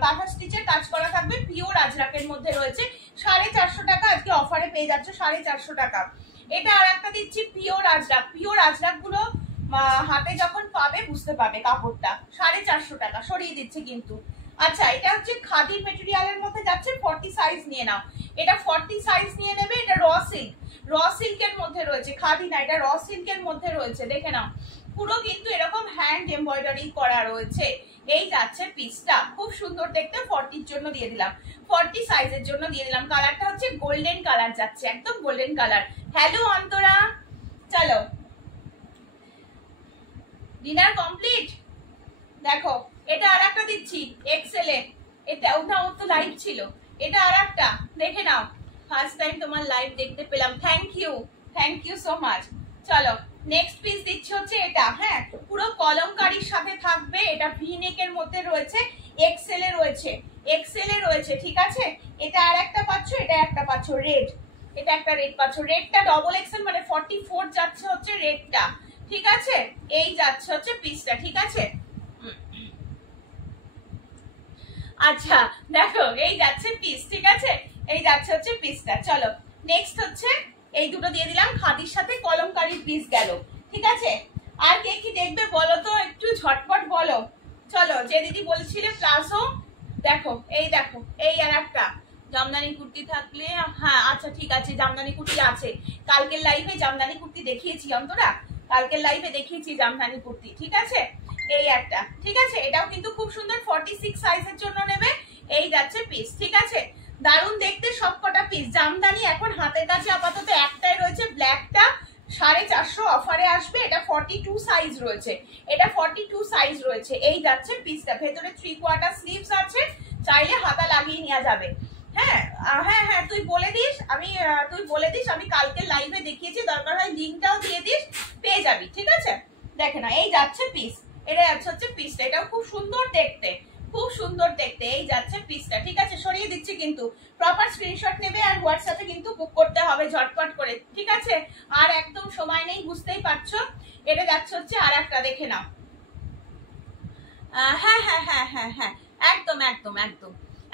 কাঁথা স্টিচের কাজ করা থাকবে, পিওর আজরাকের মধ্যে রয়েছে। 450 টাকা আজকে অফারে পেয়ে যাচ্ছ, 450 টাকা। এটা আর একটা দিচ্ছি পিওর আজরাক, পিওর আজরাক গুলো হাতে যখন পাবে বুঝতে পাবে কাপড়টা। 450 টাকা, সরিয়ে দিচ্ছি কিন্তু। আচ্ছা, এটা হচ্ছে খাদির মেটেরিয়ালের মধ্যে যাচ্ছে, 40 সাইজ নিয়ে নাও, এটা 40 সাইজ নিয়ে নেবে। এটা র সিল্ক, র সিল্কের মধ্যে রয়েছে, খাদি না, এটা র সিল্কের মধ্যে রয়েছে। দেখে নাও, পুরো কিন্তু এরকম হ্যান্ড এমব্রয়ডারি করা রয়েছে। এই যাচ্ছে পিসটা, খুব সুন্দর দেখতে, 40-র জন্য দিয়ে দিলাম, 40 সাইজের জন্য দিয়ে দিলাম। কালারটা হচ্ছে গোল্ডেন কালার যাচ্ছে, একদম গোল্ডেন কালার। হ্যালো অন্তরা, চলো ডিনার কমপ্লিট। দেখো এটা আর একটা দিচ্ছি এক্সেলে, এটা ওটা ওর তো লাইভ ছিল, এটা আর একটা দেখে নাও, ফার্স্ট টাইম তোমার লাইভ দেখতে পেলাম, থ্যাংক ইউ সো মাচ। চলো নেক্সট পিস দিচ্ছি হচ্ছে এটা, হ্যাঁ পুরো কলমকারীর সাথে থাকবে, এটা ভি নেকের মধ্যে রয়েছে, এক্সেল এ রয়েছে, ঠিক আছে। এটা আর একটা পাচ্ছ, এটা একটা পাচ্ছ রেড, এটা একটা রেড পাচ্ছ, রেডটা ডবল এক্সেল মানে 44 যাচ্ছে হচ্ছে রেডটা, ঠিক আছে। এই যাচ্ছে হচ্ছে পিসটা, ঠিক আছে। আচ্ছা দেখো এই যাচ্ছে পিস, ঠিক আছে, এই যাচ্ছে হচ্ছে পিসটা। চলো নেক্সট হচ্ছে এই দুটো দিয়ে দিলাম, খাদির সাথে কলমকারীর পিস গেল, ঠিক আছে। আর কে কি দেখবে বলো তো, একটু ঝটপট বলো। চলো যে দিদি বলছিলে প্লাজো, দেখো এই আর একটা জামদানি কুর্তি থাকলে, হ্যাঁ আচ্ছা ঠিক আছে, জামদানি কুর্তি আছে, কালকের লাইভে জামদানি কুর্তি দেখিয়েছি অন্তরা, কালকের লাইভে দেখিয়েছি জামদানি কুর্তি, ঠিক আছে। এই একটা, ঠিক আছে, এটাও কিন্তু খুব সুন্দর, 46 সাইজের জন্য নেবে, এই যাচ্ছে পিস, ঠিক আছে। দারুণ দেখতে সবকটা পিস। জামদানি এখন হাতের কাছে আপাতত একটাই রয়েছে, ব্ল্যাকটা 450 অফারে আসবে, এটা 42 সাইজ রয়েছে, এটা 42 সাইজ রয়েছে, এই যাচ্ছে পিসটা। ভেতরে 3/4 স্লিভস আছে, চাইলে হাতা লাগিয়ে নেওয়া যাবে। হ্যাঁ হ্যাঁ হ্যাঁ তুই বলে দিস, আমি কালকে লাইভে দেখিয়েছি, দরকার হয় লিঙ্কটাও দিয়ে দিস, পেয়ে যাবি, ঠিক আছে। দেখে না এই যাচ্ছে পিস, এটা যাচ্ছে হচ্ছে পিসটা, এটাও খুব সুন্দর দেখতে, খুব সুন্দর দেখতে, এই যাচ্ছে পিসটা, ঠিক আছে। সরিয়ে দিচ্ছি কিন্তু, প্রপার স্ক্রিনশট নেবে আর হোয়াটসঅ্যাপে কিন্তু বুক করতে হবে ঝটপট করে, ঠিক আছে। আর একদম সময় নেই, বুঝতেই পারছো। এটা যাচ্ছে হচ্ছে আর একটা, দেখে নাও। হ্যাঁ হ্যাঁ হ্যাঁ হ্যাঁ হ্যাঁ একদম একদম একদম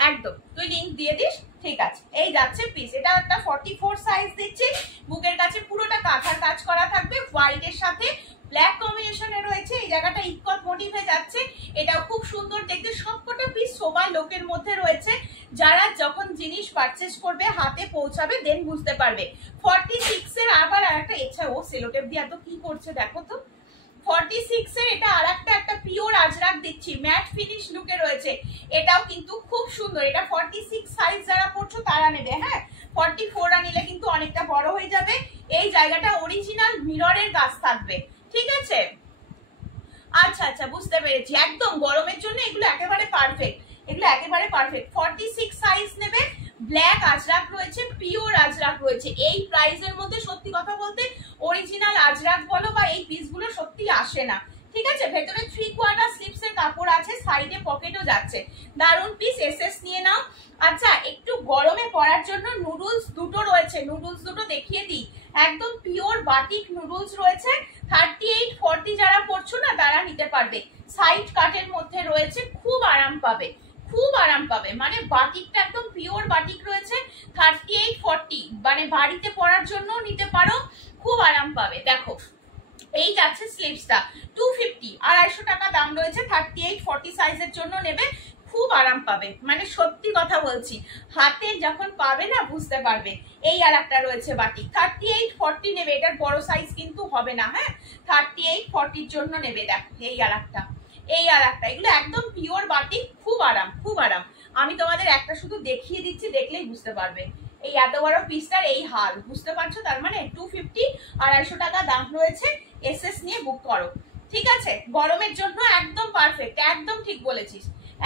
একদম, তুই লিঙ্ক দিয়ে দিস, ঠিক আছে। এই যাচ্ছে পিস, এটা একটা 44 সাইজ দিচ্ছি, বুকের কাছে পুরোটা কাঁথার কাজ করা থাকবে, হোয়াইটের সাথে ব্ল্যাক কম্বিনেশনে রয়েছে, এই জায়গাটা ইকট মোটিভে যাচ্ছে, এটাও খুব সুন্দর দেখতে। সবকটা পিস শোভা লোকের মধ্যে রয়েছে, যারা যখন জিনিস পারচেজ করবে হাতে পৌঁছাবে দেন বুঝতে পারবে। 46 এর আবার আর একটা, এছাড়া ও সেলোটেপ দিয়ে এত কি করছে দেখো তো। 46 এর এটা আর একটা পিওর আজরাক দিচ্ছি, ম্যাট ফিনিশ লুকে রয়েছে, এটাও কিন্তু খুব সুন্দর। এটা 46 সাইজ যারা পড়ছো তারা নেবে, হ্যাঁ 44 নিলে কিন্তু অনেকটা বড় হয়ে যাবে। এই জায়গাটা অরিজিনাল মিররের কাজ থাকবে, ঠিক আছে। আচ্ছা আচ্ছা বুঝতে পেরেছি, একদম গরমের জন্য এগুলো একেবারে পারফেক্ট, এগুলো একেবারে পারফেক্ট। 46 সাইজ নেবে, ব্ল্যাক আজরাক রয়েছে, পিওর আজরাক রয়েছে। এই প্রাইসের মধ্যে সত্যি কথা বলতে অরিজিনাল আজরাক বলো বা এই পিসগুলো সত্যি আসে না, ঠিক আছে। ভেতরে 3/4 স্লিপস এর কাপড় আছে, সাইডে পকেটও যাচ্ছে, দারুন পিস, এসএস নিয়ে নাও। আচ্ছা একটু গরমে পরার জন্য নুডলস দুটো রয়েছে, নুডলস দুটো দেখিয়ে দিই, একদম পিওর বাটিক নুডলস রয়েছে, 38-40 যারা পরছো না তারা নিতে পারবে, সাইড কাটের মধ্যে রয়েছে, খুব আরাম পাবে, খুব আরাম পাবে, মানে বাটিকটা একদম পিওর বাটিক রয়েছে, 38-40 মানে বাড়িতে পরার জন্য নিতে পারো, খুব আরাম পাবে। দেখো এই যাচ্ছে স্লিভসটা 250, 250 টাকা দাম রয়েছে, 38-40 সাইজের জন্য নেবে, খুব আরাম পাবে, মানে সত্যি কথা বলছি, হাতে যখন পাবে না বুঝতে পারবে। এই আর একটা রয়েছে বাটিক, 38-40 নেবে, এটার বড় সাইজ কিন্তু হবে না, হ্যাঁ 38-40 জন্য নেবে। দেখো এই আর একটা, এই আর একটা, এগুলো একদম পিওর বাটিক, খুব আরাম, খুব আরাম। আমি তোমাদের একটা শুধু দেখিয়ে দিচ্ছি, দেখলেই বুঝতে পারবে। এই এত বড় পিসটার এই হাল, বুঝতে পারছো, তার মানে 250, 250 টাকা দাম রয়েছে, এসএস নিয়ে বুক করো, ঠিক আছে। গরমের জন্য একদম পারফেক্ট, একদম ঠিক বলেছিস,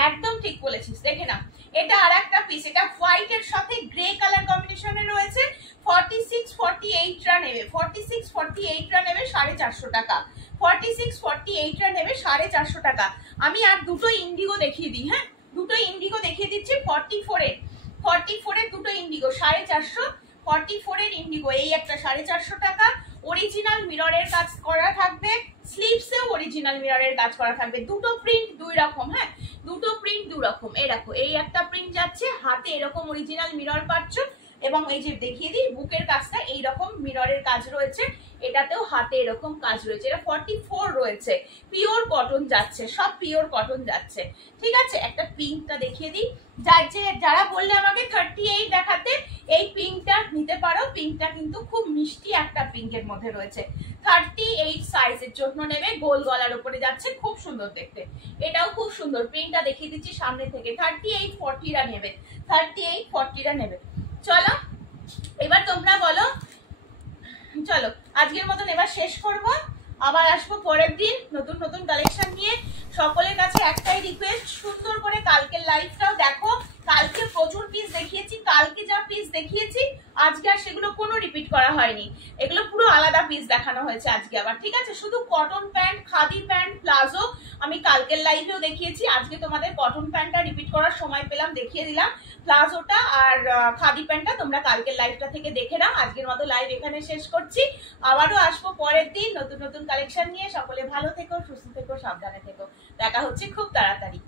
একদম ঠিক বলেছিস। দেখে না এটা আর একটা পিস, এটা হোয়াইট এর সাথে গ্রে কালার কম্বিনেশনে রয়েছে, 46-48 নেবে, 46-48 নেবে 450 টাকা, 46-48 নেবে 450 টাকা। আমি আর দুটো ইন্ডিগো দেখিয়ে দিই, হ্যাঁ দুটো ইন্ডিগো দেখিয়ে দিচ্ছি, 44 দুটো ইন্ডিগো 450, 44 ইন্ডিগো, এই একটা 450 টাকা, অরিজিনাল মিররের কাজ করা থাকবে, স্লিভসেও অরিজিনাল মিররের কাজ করা থাকবে, দুটো প্রিন্ট দুই রকম, হ্যাঁ দুটো প্রিন্ট দু রকম। এই দেখো এই একটা প্রিন্ট যাচ্ছে, হাতে এরকম অরিজিনাল মিরর পাচ্ছ, এবং এই যে দেখিয়ে দিই বুকের কাজটা এইরকম মিররের কাজ রয়েছে, এটাতেও হাতে এরকম কাজ রয়েছে, এটা 44 রয়েছে, পিওর কটন যাচ্ছে, সব পিওর কটন যাচ্ছে, ঠিক আছে। একটা পিঙ্কটা দেখিয়ে দিই, যারা বললে আমাকে 38 দেখাতে, এই পিঙ্কটা নিতে পারো, পিঙ্কটা কিন্তু খুব মিষ্টি একটা পিঙ্কের মধ্যে রয়েছে, 38 সাইজের জন্য নেবে, গোল গলার উপরে যাচ্ছে, খুব সুন্দর দেখতে, এটাও খুব সুন্দর। প্রিন্টটা দেখিয়ে দিচ্ছি সামনে থেকে, 38-40 নেবে, 38-40 নেবে। চলো এবার তোমরা বলো, চলো আজকের মতন এবার শেষ করব, আবার আসবো পরের দিন নতুন নতুন কালেকশন নিয়ে। সকলের কাছে একটাই রিকোয়েস্ট, সুন্দর করে কালকের লাইভটাও দেখো, কালকে প্রচুর পিস দেখিয়েছি, কালকে যা পিস দেখিয়েছি, আজকে আর সেগুলো কোনো রিপিট করা হয়নি, এগুলো পুরো আলাদা পিস দেখানো হয়েছে আজকে আবার, ঠিক আছে। শুধু cotton pant, khadi pant, palazzo আমি কালকের লাইভেও দেখিয়েছি, আজকে তোমাদের কটন প্যান্টটা রিপিট করার সময় পেলাম দেখিয়ে দিলাম, প্লাজোটা আর খাদি প্যান্টটা তোমরা কালকের লাইভটা থেকে দেখে নাও। আজকের মতো লাইভ এখানে শেষ করছি, আবারও আসবো পরের দিন নতুন নতুন কালেকশন নিয়ে। সকলে ভালো থেকো, সুস্থ থেকো, সাবধানে থেকো, দেখা হচ্ছে খুব তাড়াতাড়ি।